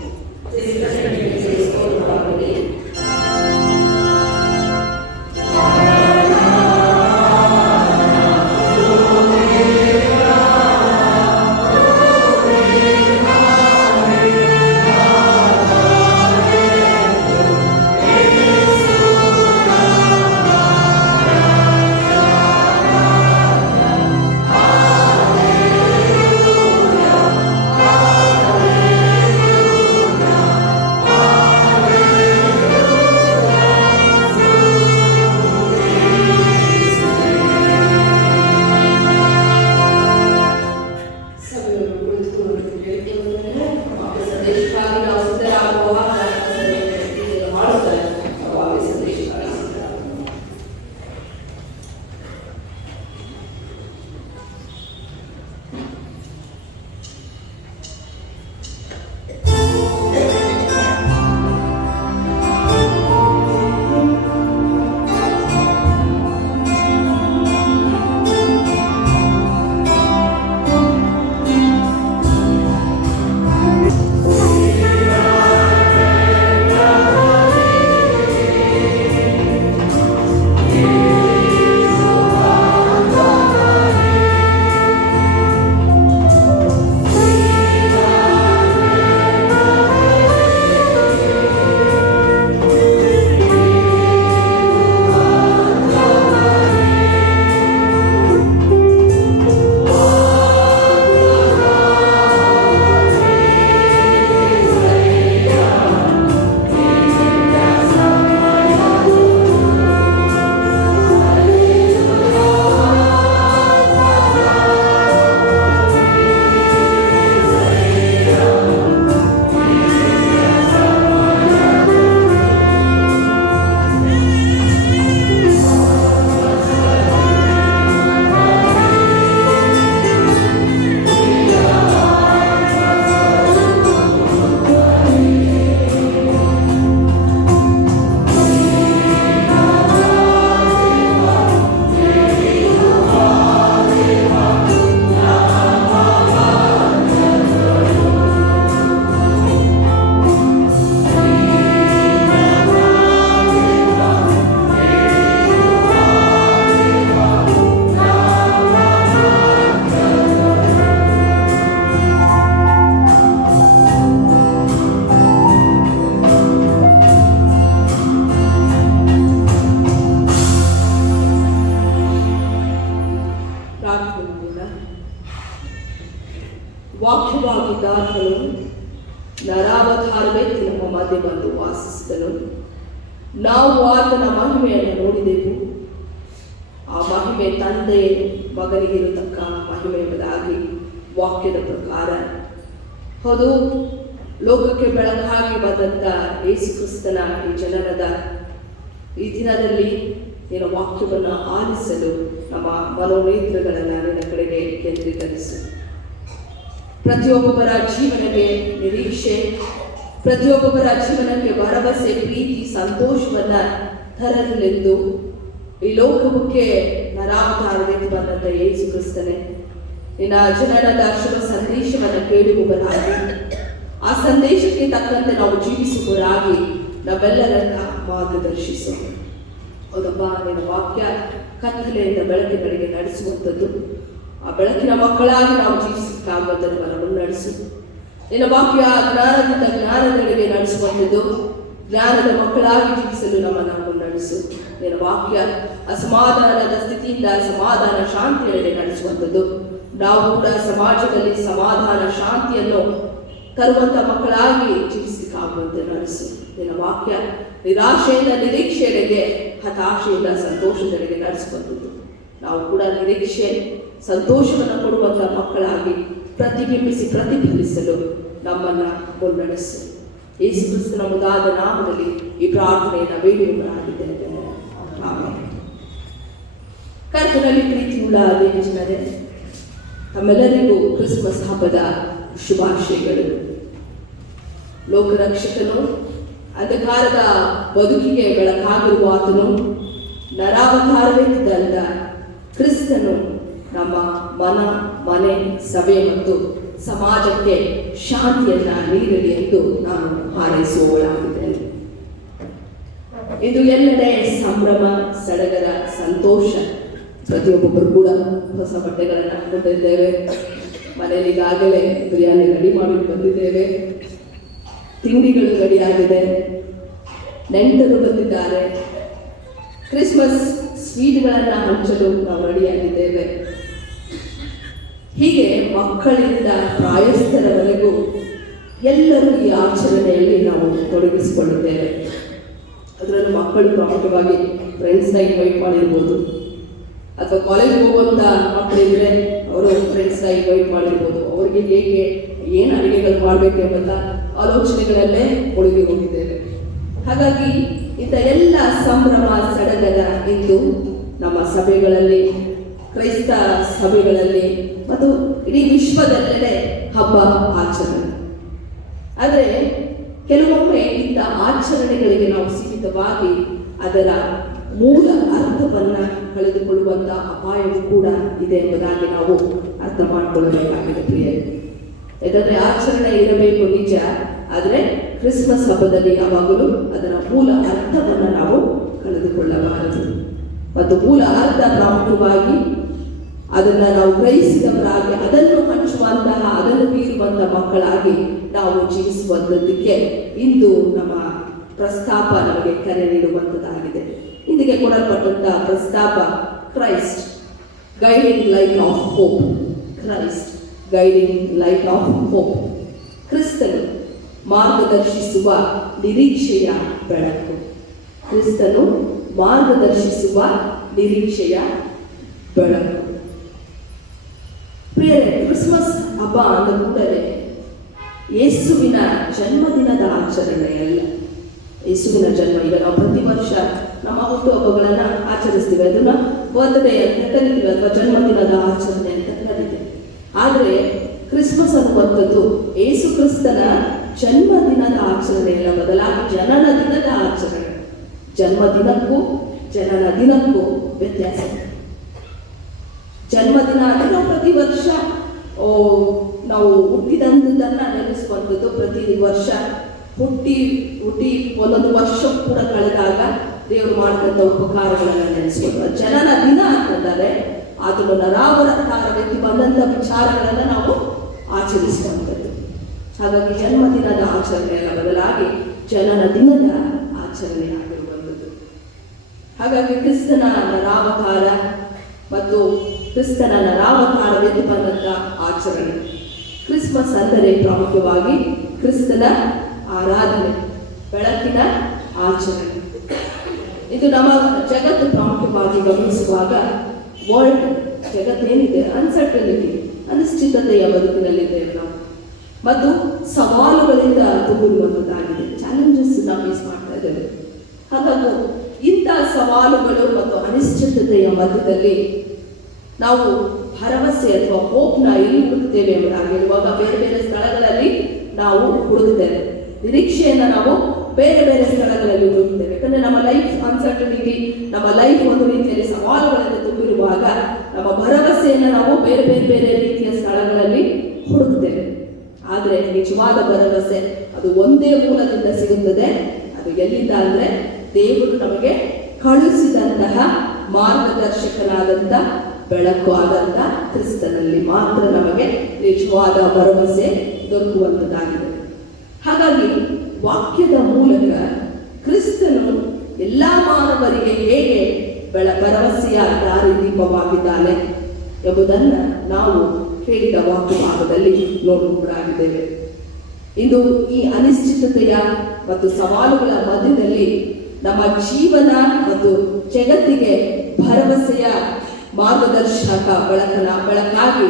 ವಾಕ್ಯವಾಗಿದ್ದಾತನು ನರಾವತಾರವೆತ್ತಿ ನಮ್ಮ ಮಧ್ಯೆ ಬಂದು ವಾಸಿಸಿದನು. ನಾವು ಆತನ ಮಹಿಮೆಯನ್ನು ನೋಡಿದೆವು. ಆ ಮಹಿಮೆ ತಂದೆ ಮಗನಿಗಿರತಕ್ಕ ಮಹಿಮೆ ಎಂಬುದಾಗಿ ವಾಕ್ಯದ ಪ್ರಕಾರ. ಹೌದು, ಲೋಕಕ್ಕೆ ಬೆಳಕಾಗಿ ಬಂದಂಥ ಯೇಸು ಕ್ರಿಸ್ತನ ಈ ಜನನದ ಈ ದಿನದಲ್ಲಿ ನಿನ್ನ ವಾಕ್ಯವನ್ನು ಆಲಿಸಲು ನಮ್ಮ ಮನೋನೇತ್ರಗಳನ್ನು ನಿನ್ನ ಕಡೆಗೆ ಕೇಂದ್ರೀಕರಿಸು. ಪ್ರತಿಯೊಬ್ಬರ ಜೀವನಕ್ಕೆ ನಿರೀಕ್ಷೆ, ಪ್ರತಿಯೊಬ್ಬರ ಜೀವನಕ್ಕೆ ಭರವಸೆ, ಪ್ರೀತಿ, ಸಂತೋಷವನ್ನು ತರಲೆಂದು ಈ ಲೋಕಕ್ಕೆ ನರಾವತಾರವೆಂದು ಬಂದಂಥ ಯೇಸು ಕ್ರಿಸ್ತನೇ, ನಿನ್ನ ಜನನದ ಶುಭ ಸಂದೇಶವನ್ನು ಕೇಳುವವರಾಗಿ, ಆ ಸಂದೇಶಕ್ಕೆ ತಕ್ಕಂತೆ ನಾವು ಜೀವಿಸುವವರಾಗಿ ನಮ್ಮೆಲ್ಲರನ್ನ ಮಾರ್ಗದರ್ಶಿಸು. ಹೌದಪ್ಪ, ನಿನ್ನ ವಾಕ್ಯ ಕತ್ತಲೆಯಿಂದ ಬೆಳಕಿನಡೆಗೆ ನಡೆಸುವಂಥದ್ದು. ಆ ಬೆಳಕಿನ ಮಕ್ಕಳಾಗಿ ನಾವು ಜೀವಿಸಕ್ಕಾಗುವುದನ್ನು ನಮ್ಮನ್ನು ನಡೆಸು. ನಿನ್ನ ವಾಕ್ಯ ಜ್ಞಾನದಿಂದ ಜ್ಞಾನದೆಡೆಗೆ ನಡೆಸುವಂಥದ್ದು. ಜ್ಞಾನದ ಮಕ್ಕಳಾಗಿ ಜೀವಿಸಲು ನಮ್ಮನ್ನು ಮುನ್ನಡೆಸು. ನಿನ್ನ ವಾಕ್ಯ ಅಸಮಾಧಾನದ ಸ್ಥಿತಿಯಿಂದ ಸಮಾಧಾನ ಶಾಂತಿಯೆಡೆಗೆ ನಡೆಸುವಂಥದ್ದು. ನಾವು ಕೂಡ ಸಮಾಜದಲ್ಲಿ ಸಮಾಧಾನ ಶಾಂತಿಯನ್ನು ತರುವಂಥ ಮಕ್ಕಳಾಗಿ ಜೀವಿಸಲಿಕ್ಕಾಗುವಂತೆ ನಡೆಸು. ನಿನ್ನ ವಾಕ್ಯ ನಿರಾಶೆಯಿಂದ ನಿರೀಕ್ಷೆಯೆಡೆಗೆ, ಹತಾಶೆಯಿಂದ ಸಂತೋಷದೆಡೆಗೆ ನಡೆಸುವಂಥದ್ದು. ನಾವು ಕೂಡ ನಿರೀಕ್ಷೆ ಸಂತೋಷವನ್ನು ಕೊಡುವಂಥ ಮಕ್ಕಳಾಗಿ ಪ್ರತಿಫಲಿಸಲು ನಮ್ಮನ್ನು ಮುನ್ನಡೆಸು. ಯೇಸು ಕ್ರಿಸ್ತನ ಮುದಾದ ನಾಮದಲ್ಲಿ ಈ ಪ್ರಾರ್ಥನೆಯನ್ನು ಬೇಡುವವರಾಗಿದ್ದೇವೆ. ಆಮೆನ್. ಕರ್ತನಲ್ಲಿ ಪ್ರೀತಿಯುಳ್ಳ ದೇವಜನರೇ, ತಮ್ಮೆಲ್ಲರಿಗೂ ಕ್ರಿಸ್ಮಸ್ ಹಬ್ಬದ ಶುಭಾಶಯಗಳು. ಲೋಕರಕ್ಷಕನು, ಅಂಧಕಾರದ ಬದುಕಿಗೆ ಬೆಳಕಾಗಿರುವ ಆತನು, ನರಾವತಾರವೆತ್ತಿದಂಥ ಕ್ರಿಸ್ತನು ನಮ್ಮ ಮನೆ, ಸಭೆ ಮತ್ತು ಸಮಾಜಕ್ಕೆ ಶಾಂತಿಯನ್ನ ನೀಡಲಿ ಎಂದು ನಾನು ಹಾರೈಸುವವಳಾಗಿದ್ದೇನೆ. ಇದು ಎಲ್ಲೆಡೆ ಸಂಭ್ರಮ, ಸಡಗರ, ಸಂತೋಷ. ಪ್ರತಿಯೊಬ್ಬೊಬ್ಬರು ಕೂಡ ಹೊಸ ಬಟ್ಟೆಗಳನ್ನು ಹಾಕೊಂಡಿದ್ದೇವೆ. ಮನೆಯಲ್ಲಿ ಈಗಾಗಲೇ ಬಿರಿಯಾನಿ ರೆಡಿ ಮಾಡಿ ಬಂದಿದ್ದೇವೆ. ತಿಂಡಿಗಳು ರೆಡಿಯಾಗಿದೆ. ನೆಂಟರು ಬಂದಿದ್ದಾರೆ. ಕ್ರಿಸ್ಮಸ್ ಸ್ವೀಟ್ಗಳನ್ನು ಹಂಚಲು ನಾವು ರೆಡಿಯಾಗಿದ್ದೇವೆ. ಹೀಗೆ ಮಕ್ಕಳಿಂದ ಪ್ರಾಯಸ್ಥರವರೆಗೂ ಎಲ್ಲರೂ ಈ ಆಚರಣೆಯಲ್ಲಿ ನಾವು ತೊಡಗಿಸಿಕೊಳ್ಳುತ್ತೇವೆ. ಅದರಲ್ಲೂ ಮಕ್ಕಳು ಪ್ರಾಮುಖ್ಯವಾಗಿ ಫ್ರೆಂಡ್ಸ್ನ ಇನ್ವೈಟ್ ಮಾಡಿರ್ಬೋದು, ಅಥವಾ ಕಾಲೇಜ್ಗೆ ಹೋಗುವಂಥ ಮಕ್ಕಳಿದ್ರೆ ಅವರು ಫ್ರೆಂಡ್ಸ್ನ ಇನ್ವೈಟ್ ಮಾಡಿರ್ಬೋದು. ಅವರಿಗೆ ಹೇಗೆ ಏನು ಅಡುಗೆಗಳು ಮಾಡಬೇಕೆಂಬಂಥ ಆಲೋಚನೆಗಳಲ್ಲೇ ಮುಳುಗಿ ಹೋಗಿದ್ದೇವೆ. ಹಾಗಾಗಿ ಇಂಥ ಎಲ್ಲ ಸಂಭ್ರಮ ಸಡಗರ ಇಂದು ನಮ್ಮ ಸಭೆಗಳಲ್ಲಿ, ಕ್ರೈಸ್ತ ಸಭೆಗಳಲ್ಲಿ ಮತ್ತು ಇಡೀ ವಿಶ್ವದಲ್ಲೆಡೆ ಹಬ್ಬ ಆಚರಣೆ. ಆದರೆ ಕೆಲವೊಮ್ಮೆ ಇಂಥ ಆಚರಣೆಗಳಿಗೆ ನಾವು ಸೀಮಿತವಾಗಿ ಅದರ ಮೂಲ ಅರ್ಥವನ್ನು ಕಳೆದುಕೊಳ್ಳುವಂಥ ಅಪಾಯವೂ ಕೂಡ ಇದೆ ಎಂಬುದಾಗಿ ನಾವು ಅರ್ಥ ಮಾಡಿಕೊಳ್ಳಬೇಕಾಗಿದೆ ಪ್ರಿಯರೇ. ಯಾಕಂದರೆ ಆಚರಣೆ ಇರಬೇಕು ನಿಜ, ಆದರೆ ಕ್ರಿಸ್ಮಸ್ ಹಬ್ಬದಲ್ಲಿ ಯಾವಾಗಲೂ ಅದರ ಮೂಲ ಅರ್ಥವನ್ನು ನಾವು ಕಳೆದುಕೊಳ್ಳಬಾರದು. ಮತ್ತು ಮೂಲ ಅರ್ಥ ಪ್ರಾಮುಖ್ಯವಾಗಿ ಅದನ್ನು ನಾವು ಗ್ರಹಿಸಿದವರಾಗಿ ಅದನ್ನು ಹಂಚುವಂತಹ, ಅದನ್ನು ಬೀರುವಂತಹ ಮಕ್ಕಳಾಗಿ ನಾವು ಜೀವಿಸುವಂಥದ್ದಕ್ಕೆ ಇಂದು ನಮ್ಮ ಪ್ರಸ್ತಾಪ ನಮಗೆ ಕರೆ ನೀಡುವಂಥದ್ದಾಗಿದೆ. ಇಂದಿಗೆ ಕೊಡಲ್ಪಟ್ಟಂತಹ ಪ್ರಸ್ತಾಪ Christ guiding light off hope. Christ guiding light off hope. ಕ್ರಿಸ್ತನು ಮಾರ್ಗದರ್ಶಿಸುವ ನಿರೀಕ್ಷೆಯ ಬೆಳಕು. ಕ್ರಿಸ್ತನು ಮಾರ್ಗದರ್ಶಿಸುವ ನಿರೀಕ್ಷೆಯ ಬೆಳಕು. ಪ್ರಿಯರೇ, ಕ್ರಿಸ್ಮಸ್ ಹಬ್ಬ ಅಂದ ಕೂಡಲೇ ಯೇಸುವಿನ ಜನ್ಮದಿನದ ಆಚರಣೆಯಲ್ಲ. ಯೇಸುವಿನ ಜನ್ಮ, ಈಗ ನಾವು ಪ್ರತಿ ವರ್ಷ ನಮ್ಮ ಹುಟ್ಟುಹಬ್ಬಗಳನ್ನು ಆಚರಿಸ್ತೀವಿ, ಅದನ್ನ ಬರ್ತ್ಡೇ ಅಂತ ಕರಿತೀವಿ ಅಥವಾ ಜನ್ಮದಿನದ ಆಚರಣೆ ಅಂತ ಕರಿತೀವಿ. ಆದರೆ ಕ್ರಿಸ್ಮಸ್ ಅನ್ನುವಂಥದ್ದು ಯೇಸು ಕ್ರಿಸ್ತನ ಜನ್ಮದಿನದ ಆಚರಣೆ ಅಲ್ಲ, ಬದಲಾಗಿ ಜನನ ದಿನದ ಆಚರಣೆ. ಜನ್ಮದಿನಕ್ಕೂ ಜನನ ದಿನಕ್ಕೂ ವ್ಯತ್ಯಾಸ. ಜನ್ಮದಿನ ಅಂದರೆ ನಾವು ಪ್ರತಿ ವರ್ಷ ನಾವು ಹುಟ್ಟಿದಂಥದ್ದನ್ನು ನೆನೆಸುವಂಥದ್ದು. ಪ್ರತಿ ವರ್ಷ ಹುಟ್ಟಿ ಒಂದೊಂದು ವರ್ಷ ಕೂಡ ಕಳೆದಾಗ ದೇವರು ಮಾಡಿದಂಥ ಉಪಕಾರಗಳನ್ನು ನೆನೆಸ್ಕೊಂಡು, ಜನನ ದಿನ ಅಂತಂದರೆ ಅದನ್ನು ನರಾವತಾರವೆತ್ತಿ ಬಂದಂಥ ವಿಚಾರಗಳನ್ನು ನಾವು ಆಚರಿಸುವಂಥದ್ದು. ಹಾಗಾಗಿ ಜನ್ಮದಿನದ ಆಚರಣೆಯಲ್ಲ, ಬದಲಾಗಿ ಜನನ ದಿನದ ಆಚರಣೆ ಆಗಿರುವಂಥದ್ದು. ಹಾಗಾಗಿ ಕ್ರಿಸ್ತನ ನರಾವತಾರ ಮತ್ತು ಕ್ರಿಸ್ತನ ನರಾವತಾರವೆತ್ತಿ ಬಂದಂಥ ಆಚರಣೆ. ಕ್ರಿಸ್ಮಸ್ ಅಂದರೆ ಪ್ರಾಮುಖ್ಯವಾಗಿ ಕ್ರಿಸ್ತನ ಆರಾಧನೆ, ಬೆಳಕಿನ ಆಚರಣೆ. ಇದು ನಮ್ಮ ಜಗತ್ತು ಪ್ರಾಮುಖ್ಯವಾಗಿ ಗಮನಿಸುವಾಗ ವರ್ಲ್ಡ್ ಜಗತ್ತೇನಿದೆ ಅನ್ಸರ್ಟನಿಟಿ, ಅನಿಶ್ಚಿತತೆಯ ಬದುಕಿನಲ್ಲಿದ್ದೇವೆ ನಾವು, ಮತ್ತು ಸವಾಲುಗಳಿಂದ ತುಂಬಿರುವಂಥದ್ದಾಗಿದೆ. ಚಾಲೆಂಜಸ್ ನಾವು ಫೇಸ್ ಮಾಡ್ತಾ ಇದ್ದೇವೆ. ಹಾಗಾಗಿ ಇಂಥ ಸವಾಲುಗಳು ಮತ್ತು ಅನಿಶ್ಚಿತತೆಯ ಮಧ್ಯದಲ್ಲಿ ನಾವು ಭರವಸೆ ಅಥವಾ ಹೋಪ್ನ ಎಲ್ಲಿ ಹುಡುಕ್ತೇವೆ ಎಂಬುದಾಗಿರುವಾಗ ಬೇರೆ ಬೇರೆ ಸ್ಥಳಗಳಲ್ಲಿ ನಾವು ಹುಡುಕ್ತೇವೆ. ನಿರೀಕ್ಷೆಯನ್ನು ನಾವು ಬೇರೆ ಬೇರೆ ಸ್ಥಳಗಳಲ್ಲಿ ಹುಡುಕ್ತೇವೆ. ಯಾಕಂದ್ರೆ ನಮ್ಮ ಲೈಫ್ ಅನ್ಸರ್ಟನಿಟಿ, ನಮ್ಮ ಲೈಫ್ ಒಂದು ರೀತಿಯಲ್ಲಿ ಸವಾಲುಗಳಿಂದ ತುಂಬಿರುವಾಗ ನಮ್ಮ ಭರವಸೆಯನ್ನು ನಾವು ಬೇರೆ ಬೇರೆ ಬೇರೆ ರೀತಿಯ ಸ್ಥಳಗಳಲ್ಲಿ ಹುಡುಕ್ತೇವೆ. ಆದರೆ ನಿಜವಾದ ಭರವಸೆ ಅದು ಒಂದೇ ಮೂಲದಿಂದ ಸಿಗುತ್ತದೆ. ಅದು ಎಲ್ಲಿಂದ ಅಂದರೆ ದೇವರು ನಮಗೆ ಕಳುಹಿಸಿದಂತಹ ಮಾರ್ಗದರ್ಶಕನಾದಂಥ ಬೆಳಕು ಆದಂಥ ಕ್ರಿಸ್ತನಲ್ಲಿ ಮಾತ್ರ ನಮಗೆ ನಿಜವಾದ ಭರವಸೆ ದೊರಕುವಂಥದ್ದಾಗಿದೆ. ಹಾಗಾಗಿ ವಾಕ್ಯದ ಮೂಲಕ ಕ್ರಿಸ್ತನು ಎಲ್ಲ ಮಾನವರಿಗೆ ಹೇಗೆ ಭರವಸೆಯ ದಾರಿದೀಪವಾಗಿದ್ದಾನೆ ಎಂಬುದನ್ನು ನಾವು ಹೇಳಿದ ವಾಕ್ಯಭಾಗದಲ್ಲಿ ನೋಡಬಹುದಾಗಿದ್ದೇವೆ. ಇಂದು ಈ ಅನಿಶ್ಚಿತತೆಯ ಮತ್ತು ಸವಾಲುಗಳ ಮಧ್ಯದಲ್ಲಿ ನಮ್ಮ ಜೀವನ ಮತ್ತು ಜಗತ್ತಿಗೆ ಭರವಸೆಯ ಮಾರ್ಗದರ್ಶಕ ಬೆಳಕಾಗಿ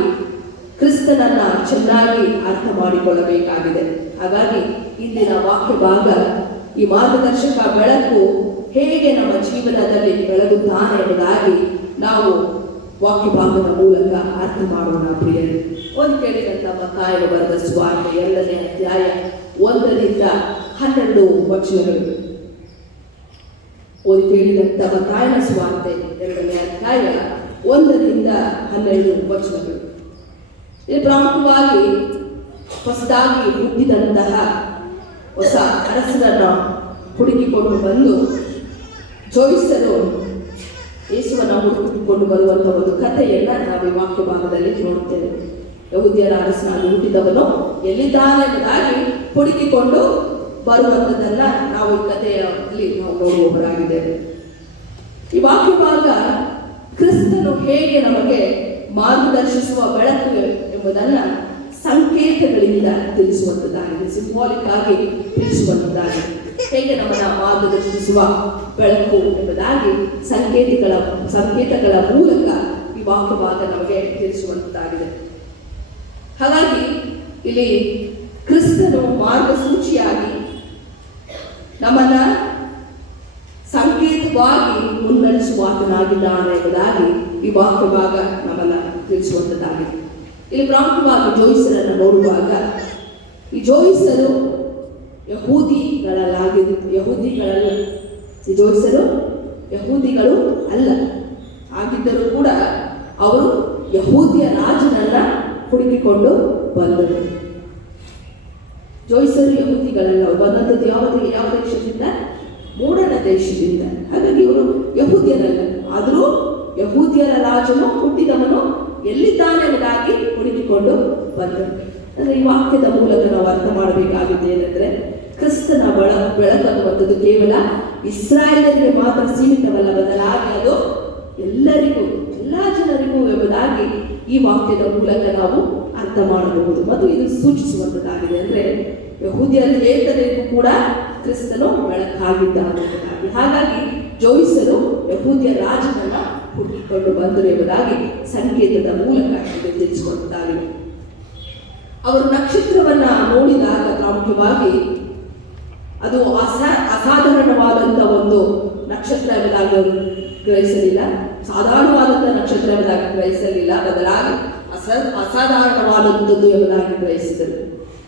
ಕ್ರಿಸ್ತನನ್ನ ಚೆನ್ನಾಗಿ ಅರ್ಥ ಮಾಡಿಕೊಳ್ಳಬೇಕಾಗಿದೆ. ಹಾಗಾಗಿ ಇಂದಿನ ವಾಕ್ಯ ಭಾಗ ಈ ಮಾರ್ಗದರ್ಶಕ ಬೆಳಕು ಹೇಗೆ ನಮ್ಮ ಜೀವನದಲ್ಲಿ ಬೆಳಗುತ್ತಾನೆ ಎಂಬುದಾಗಿ ನಾವು ವಾಕ್ಯ ಭಾಗದ ಮೂಲಕ ಅರ್ಥ ಮಾಡೋಣ ಪ್ರಿಯರೇ. ಒಂದು ಕೇಳಿದಂಥ ಮತ್ತಾಯನು ಬರೆದ ಸುವಾರ್ತೆ 2ನೇ ಅಧ್ಯಾಯ 1ರಿಂದ 12 ವಚನಗಳು. ಒಂದು ಕೇಳಿದಂಥ ಮತ್ತಾಯನ ಸುವಾರ್ತೆ 2ನೇ ಅಧ್ಯಾಯ 1ರಿಂದ 12 ವಚನಗಳು. ಇಲ್ಲಿ ಪ್ರಮುಖವಾಗಿ ಹೊಸದಾಗಿ ಹುಟ್ಟಿದಂತಹ ಹೊಸ ಅರಸನನ್ನು ಹುಡುಕಿಕೊಂಡು ಬಂದು ಜೋಯಿಸರು ಯೇಸುವನ್ನು ಹುಡುಕಿಕೊಂಡು ಬರುವಂಥ ಒಂದು ಕಥೆಯನ್ನು ನಾವು ಈ ವಾಕ್ಯ ಭಾಗದಲ್ಲಿ ನೋಡುತ್ತೇವೆ. ಯಹೂದ್ಯರ ಅರಸನಾಗಿ ಹುಟ್ಟಿದವನು ಎಲ್ಲಿದ್ದಾನೆ ಎಂಬುದಾಗಿ ಹುಡುಕಿಕೊಂಡು ಬರುವಂಥದ್ದನ್ನು ನಾವು ಈ ಕಥೆಯಲ್ಲಿ ನಾವು ನೋಡುವವರಾಗಿದ್ದೇವೆ. ಈ ವಾಕ್ಯ ಭಾಗ ಕ್ರಿಸ್ತನು ಹೇಗೆ ನಮಗೆ ಮಾರ್ಗದರ್ಶಿಸುವ ಬೆಳಕು ಎಂಬುದನ್ನು ಸಂಕೇತಗಳಿಂದ ತಿಳಿಸುವಂಥದ್ದಾಗಿದೆ, ಸಿಂಬಾಲಿಕ್ ಆಗಿ ತಿಳಿಸುವಂಥದ್ದಾಗಿದೆ. ಹೇಗೆ ನಮ್ಮನ್ನು ಮಾರ್ಗದರ್ಶಿಸುವ ಬೆಳಕು ಎಂಬುದಾಗಿ ಸಂಕೇತಗಳ ಮೂಲಕ ಈ ವಾಕ್ಯ ಭಾಗ ನಮಗೆ ತಿಳಿಸುವಂಥದ್ದಾಗಿದೆ. ಹಾಗಾಗಿ ಇಲ್ಲಿ ಕ್ರಿಸ್ತನು ಮಾರ್ಗಸೂಚಿಯಾಗಿ ನಮ್ಮನ್ನ ಸಂಕೇತವಾಗಿ ಮುನ್ನಡೆಸುವಾತನಾಗಿದ್ದಾನೆ ಎಂಬುದಾಗಿ ಈ ವಾಕ್ಯ ಭಾಗ ನಮ್ಮನ್ನ ತಿಳಿಸುವಂಥದ್ದಾಗಿದೆ. ಇಲ್ಲಿ ಪ್ರಮುಖವಾಗಿ ಜೋಯಿಸರನ್ನು ನೋಡುವಾಗ ಈ ಜೋಯಿಸರು ಯಹೂದಿಗಳು ಅಲ್ಲ ಆಗಿದ್ದರೂ ಕೂಡ ಅವರು ಯಹೂದಿಯ ರಾಜನನ್ನ ಹುಡುಕಿಕೊಂಡು ಬಂದರು. ಜೋಯಿಸರು ಯಹೂದಿಗಳಲ್ಲ, ಬಂದಂಥದ್ದು ಯಾವ ದೇಶದಿಂದ? ಮೂಡಣ ದೇಶದಿಂದ. ಹಾಗಾಗಿ ಇವರು ಯಹೂದ್ಯರಲ್ಲ. ಆದರೂ ಯಹೂದ್ಯರ ರಾಜನು ಹುಟ್ಟಿದವನು ಎಲ್ಲಿದ್ದಾನೆ ಎಂಬುದಾಗಿ ಹುಡುಕಿಕೊಂಡು ಬಂದರು. ಅಂದರೆ ಈ ವಾಕ್ಯದ ಮೂಲಕ ನಾವು ಅರ್ಥ ಮಾಡಬೇಕಾಗಿದೆ ಏನಂದ್ರೆ ಕ್ರಿಸ್ತನ ಬೆಳಕನ್ನುವಂಥದ್ದು ಕೇವಲ ಇಸ್ರಾಯೇಲರಿಗೆ ಮಾತ್ರ ಸೀಮಿತವಲ್ಲ, ಬದಲಾಗಿ ಅದು ಎಲ್ಲರಿಗೂ, ಎಲ್ಲ ಜನರಿಗೂ ಎಂಬುದಾಗಿ ಈ ವಾಕ್ಯದ ಮೂಲಕ ನಾವು ಅರ್ಥ ಮಾಡಬಹುದು. ಮತ್ತು ಇದು ಸೂಚಿಸುವಂಥದ್ದಾಗಿದೆ ಅಂದರೆ ಯಹೂದ್ಯರೇತರಿಗೂ ಕೂಡ ಕ್ರಿಸ್ತನು ಬೆಳಕಾಗಿದ್ದಾನೆ. ಹಾಗಾಗಿ ಜೋಯಿಸರು ಯಹೂದ್ಯ ರಾಜನನ್ನ ಹುಡುಕಿಕೊಂಡು ಬಂದರು ಎಂಬುದಾಗಿ ಸಂಕೇತದ ಮೂಲಕ ಇದು ತಿಳಿಸಿಕೊಡುತ್ತಾಗಿದೆ. ಅವರು ನಕ್ಷತ್ರವನ್ನ ನೋಡಿದಾಗ ಪ್ರಾಮುಖ್ಯವಾಗಿ ಅದು ಅಸಾಧಾರಣವಾದಂಥ ಒಂದು ನಕ್ಷತ್ರ ಎಂಬುದಾಗಿ ಅವರು ಗ್ರಹಿಸಲಿಲ್ಲ, ಸಾಧಾರಣವಾದಂಥ ನಕ್ಷತ್ರ ಎಂಬುದಾಗಿ ಗ್ರಹಿಸಲಿಲ್ಲ, ಬದಲಾಗಿ ಅಸಾಧಾರಣವಾದಂಥದ್ದು ಎಂಬುದಾಗಿ ಗ್ರಹಿಸಿದರು.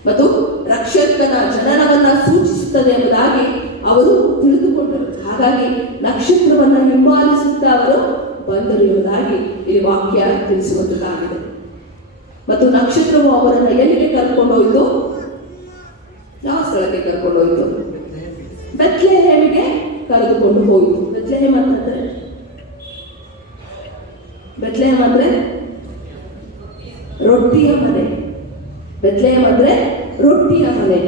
ಮತ್ತು ರಕ್ಷಕನ ಜನನವನ್ನ ಸೂಚಿಸುತ್ತದೆ ಎಂಬುದಾಗಿ ಅವರು ತಿಳಿದುಕೊಂಡರು. ಹಾಗಾಗಿ ನಕ್ಷತ್ರವನ್ನ ಹಿಂಬಾಲಿಸುತ್ತಾ ಅವರು ಬಂದರು ಎಂಬುದಾಗಿ ಇಲ್ಲಿ ವಾಕ್ಯ ತಿಳಿಸುವಂಥದ್ದಾಗಿದೆ. ಮತ್ತು ನಕ್ಷತ್ರವು ಅವರನ್ನು ಎಲ್ಲಿಗೆ ಕರ್ಕೊಂಡು ಹೋಯಿತು? ಯಾವ ಸ್ಥಳಕ್ಕೆ ಕರ್ಕೊಂಡು ಹೋಯಿತು? ಬೆತ್ಲೆಹೇಮಿಗೆ ಕರೆದುಕೊಂಡು ಹೋಯಿತು. ಬೆತ್ಲೆಹೇಮ್ ಅಂದ್ರೆ ರೊಟ್ಟಿಯ ಮನೆ. ಬೆತ್ಲೆಹೇಮ್ ಅಂದ್ರೆ ರೊಟ್ಟಿಯ ಮನೆ.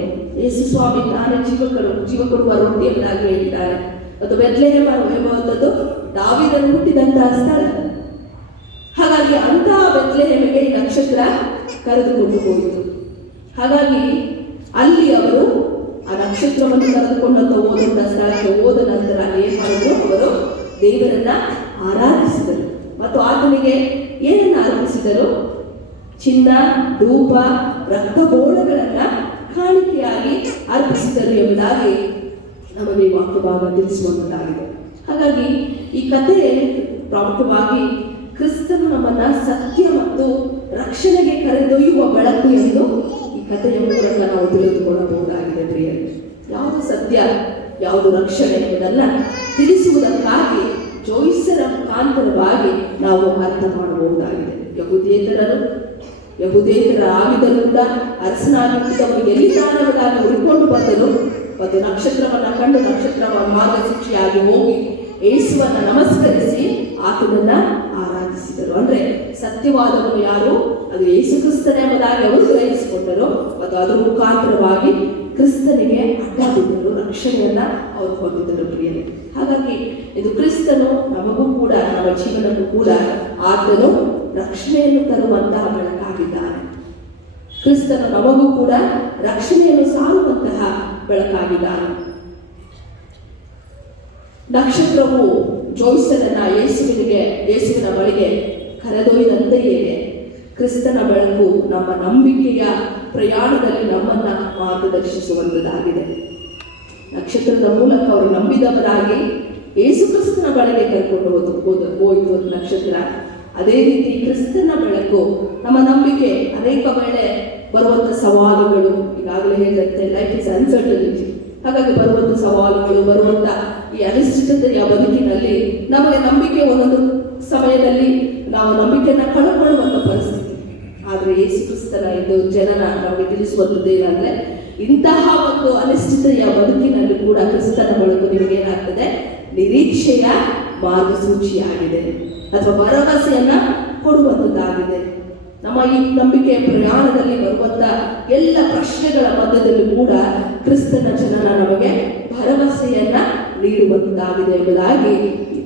ಯೇಸು ಸ್ವಾಮಿ ತಾನೇ ಜೀವ ಕೊಡುವ ರೊಟ್ಟಿ ಎಂಬುದಾಗಿ ಹೇಳಿದ್ದಾರೆ. ಮತ್ತು ಬೆತ್ಲೆಹೇಮ್ ಎಂಬುವಂಥದ್ದು ದಾವೀದನು ಹುಟ್ಟಿದಂತಹ ಸ್ಥಳ. ಹಾಗಾಗಿ ಅಂತಹ ಬೆತ್ಲೆಹೇಮಿಗೆ ಈ ನಕ್ಷತ್ರ ಕರೆದುಕೊಂಡು ಹೋಯಿತು. ಹಾಗಾಗಿ ಅಲ್ಲಿ ಅವರು ಆ ನಕ್ಷತ್ರವನ್ನು ಕರೆದುಕೊಂಡಂತ ಹೋದಂತ ಸ್ಥಳಕ್ಕೆ ಹೋದ ನಂತರ ಏನ್ ಮಾಡಿದ್ರು, ಅವರು ದೇವರನ್ನ ಆರಾಧಿಸಿದರು ಮತ್ತು ಆತನಿಗೆ ಏನನ್ನ ಅರ್ಪಿಸಿದರು? ಚಿನ್ನ, ಧೂಪ, ರಕ್ತಬೋಳಗಳನ್ನ ಕಾಣಿಕೆಯಾಗಿ ಅರ್ಪಿಸಿದರು ಎಂಬುದಾಗಿ ನಮಗೆ ವಾಕ್ಯ ಭಾಗ ತಿಳಿಸುವಂತದ್ದಾಗಿದೆ. ಹಾಗಾಗಿ ಈ ಕಥೆ ಪ್ರಾಮುಖ್ಯವಾಗಿ ಕ್ರಿಸ್ತನು ನಮ್ಮನ್ನ ಸತ್ಯ ಮತ್ತು ರಕ್ಷಣೆಗೆ ಕರೆದೊಯ್ಯುವ ಬೆಳಕು ಎಂದು ಈ ಕಥೆಯ ಮೂಲಕ ನಾವು ತಿಳಿದುಕೊಳ್ಳಬಹುದಾಗಿದೆ. ಪ್ರಿಯರೇ, ಯಾವುದು ಸತ್ಯ, ಯಾವುದು ರಕ್ಷಣೆ ಎಂಬುದನ್ನ ತಿಳಿಸುವುದಕ್ಕಾಗಿ ಜೋಯಿಸರ ಮುಖಾಂತರವಾಗಿ ನಾವು ಅರ್ಥ ಮಾಡಬಹುದಾಗಿದೆ. ಯಹೂದೇತರ ಆಗಿದ್ದರೂ ಕೂಡ ಅರಸನಾಗಿದ್ದವರು ಎಲ್ಲಿದ್ದಾನೆಂಬುದಾಗಿ ಹುಡುಕೊಂಡು ಬಂದರು ಮತ್ತು ನಕ್ಷತ್ರವನ್ನ ಕಂಡು ನಕ್ಷತ್ರವನ್ನು ಮಾರ್ಗಸೂಚಿಯಾಗಿ ಹೋಗಿ ಯೇಸುವನ್ನ ನಮಸ್ಕರಿಸಿ ಆತನನ್ನ ಆರಾಧಿಸಿದರು. ಅಂದ್ರೆ ಸತ್ಯವಾದವನು ಯಾರು? ಅದು ಯೇಸು ಕ್ರಿಸ್ತನೇ ಎಂಬುದಾಗಿ ಅವರು ಗ್ರಹಿಸಿಕೊಂಡರು ಮತ್ತು ಅದರ ಮುಖಾಂತರವಾಗಿ ಕ್ರಿಸ್ತನಿಗೆ ಅಡ್ಡ ಬಿದ್ದರು, ರಕ್ಷಣೆಯನ್ನ ಅವರು ಹೊಂದಿದ್ದರು. ಪ್ರಿಯರೇ, ಹಾಗಾಗಿ ಇದು ಕ್ರಿಸ್ತನು ನಮಗೂ ಕೂಡ, ನಮ್ಮ ಜೀವನಕ್ಕೂ ಕೂಡ ಆತನು ರಕ್ಷಣೆಯನ್ನು ತರುವಂತಹ ಬೆಳಕಾಗಿದ್ದಾನೆ. ಕ್ರಿಸ್ತನು ನಮಗೂ ಕೂಡ ರಕ್ಷಣೆಯನ್ನು ಸಾರುವಂತಹ ಬೆಳಕಾಗಿದ್ದಾನೆ. ನಕ್ಷತ್ರವು ಜೋಯಿಸರನ್ನ ಯೇಸುವಿನ ಬಳಿಗೆ ಕರೆದೊಯ್ದಂತೆಯೇ ಕ್ರಿಸ್ತನ ಬೆಳಕು ನಮ್ಮ ನಂಬಿಕೆಯ ಪ್ರಯಾಣದಲ್ಲಿ ನಮ್ಮನ್ನ ಮಾರ್ಗದರ್ಶಿಸುವಂತದ್ದಾಗಿದೆ. ನಕ್ಷತ್ರದ ಮೂಲಕ ಅವರು ನಂಬಿದವರಾಗಿ ಯೇಸು ಕ್ರಿಸ್ತನ ಬಳಿಗೆ ಕರ್ಕೊಂಡು ಹೋಯಿತು ನಕ್ಷತ್ರ. ಅದೇ ರೀತಿ ಕ್ರಿಸ್ತನ ಬೆಳಕು ನಮ್ಮ ನಂಬಿಕೆ ಅನೇಕ ವೇಳೆ ಬರುವಂತ ಸವಾಲುಗಳು, ಈಗಾಗಲೇ ಹೇಳಿದಂತೆ ಲೈಫ್ ಇಸ್ ಅನ್ಸರ್ಟನಿಟಿ. ಹಾಗಾಗಿ ಬರುವಂತ ಸವಾಲುಗಳು, ಬರುವಂತ ಈ ಅನಿಶ್ಚಿತತೆಯ ಬದುಕಿನಲ್ಲಿ ನಮಗೆ ನಂಬಿಕೆ ಒಂದೊಂದು ಸಮಯದಲ್ಲಿ ನಾವು ನಂಬಿಕೆಯನ್ನ ಕಳಕೊಳ್ಳುವಂತ ಪರಿಸ್ಥಿತಿ. ಆದ್ರೆ ಯೇಸು ಕ್ರಿಸ್ತನ ಇದು ಜನನ ನಮಗೆ ತಿಳಿಸುವಂತದ್ದೇನಂದ್ರೆ, ಇಂತಹ ಒಂದು ಅನಿಶ್ಚಿತೆಯ ಬದುಕಿನಲ್ಲಿ ಕೂಡ ಕ್ರಿಸ್ತನ ಬೆಳಕು ನಿಮಗೆ ಏನಾಗ್ತದೆ? ನಿರೀಕ್ಷೆಯ ಮಾರ್ಗಸೂಚಿಯಾಗಿದೆ ಅಥವಾ ಭರವಸೆಯನ್ನ ಕೊಡುವಂತದ್ದಾಗಿದೆ. ನಮ್ಮ ಈ ನಂಬಿಕೆಯ ಪ್ರಯಾಣದಲ್ಲಿ ಬರುವಂತ ಎಲ್ಲ ಪ್ರಶ್ನೆಗಳ ಮಧ್ಯದಲ್ಲೂ ಕೂಡ ಕ್ರಿಸ್ತನ ಜನನ ನಮಗೆ ಭರವಸೆಯನ್ನ ನೀಡುವಂತಾಗಿದೆ ಎಂಬುದಾಗಿ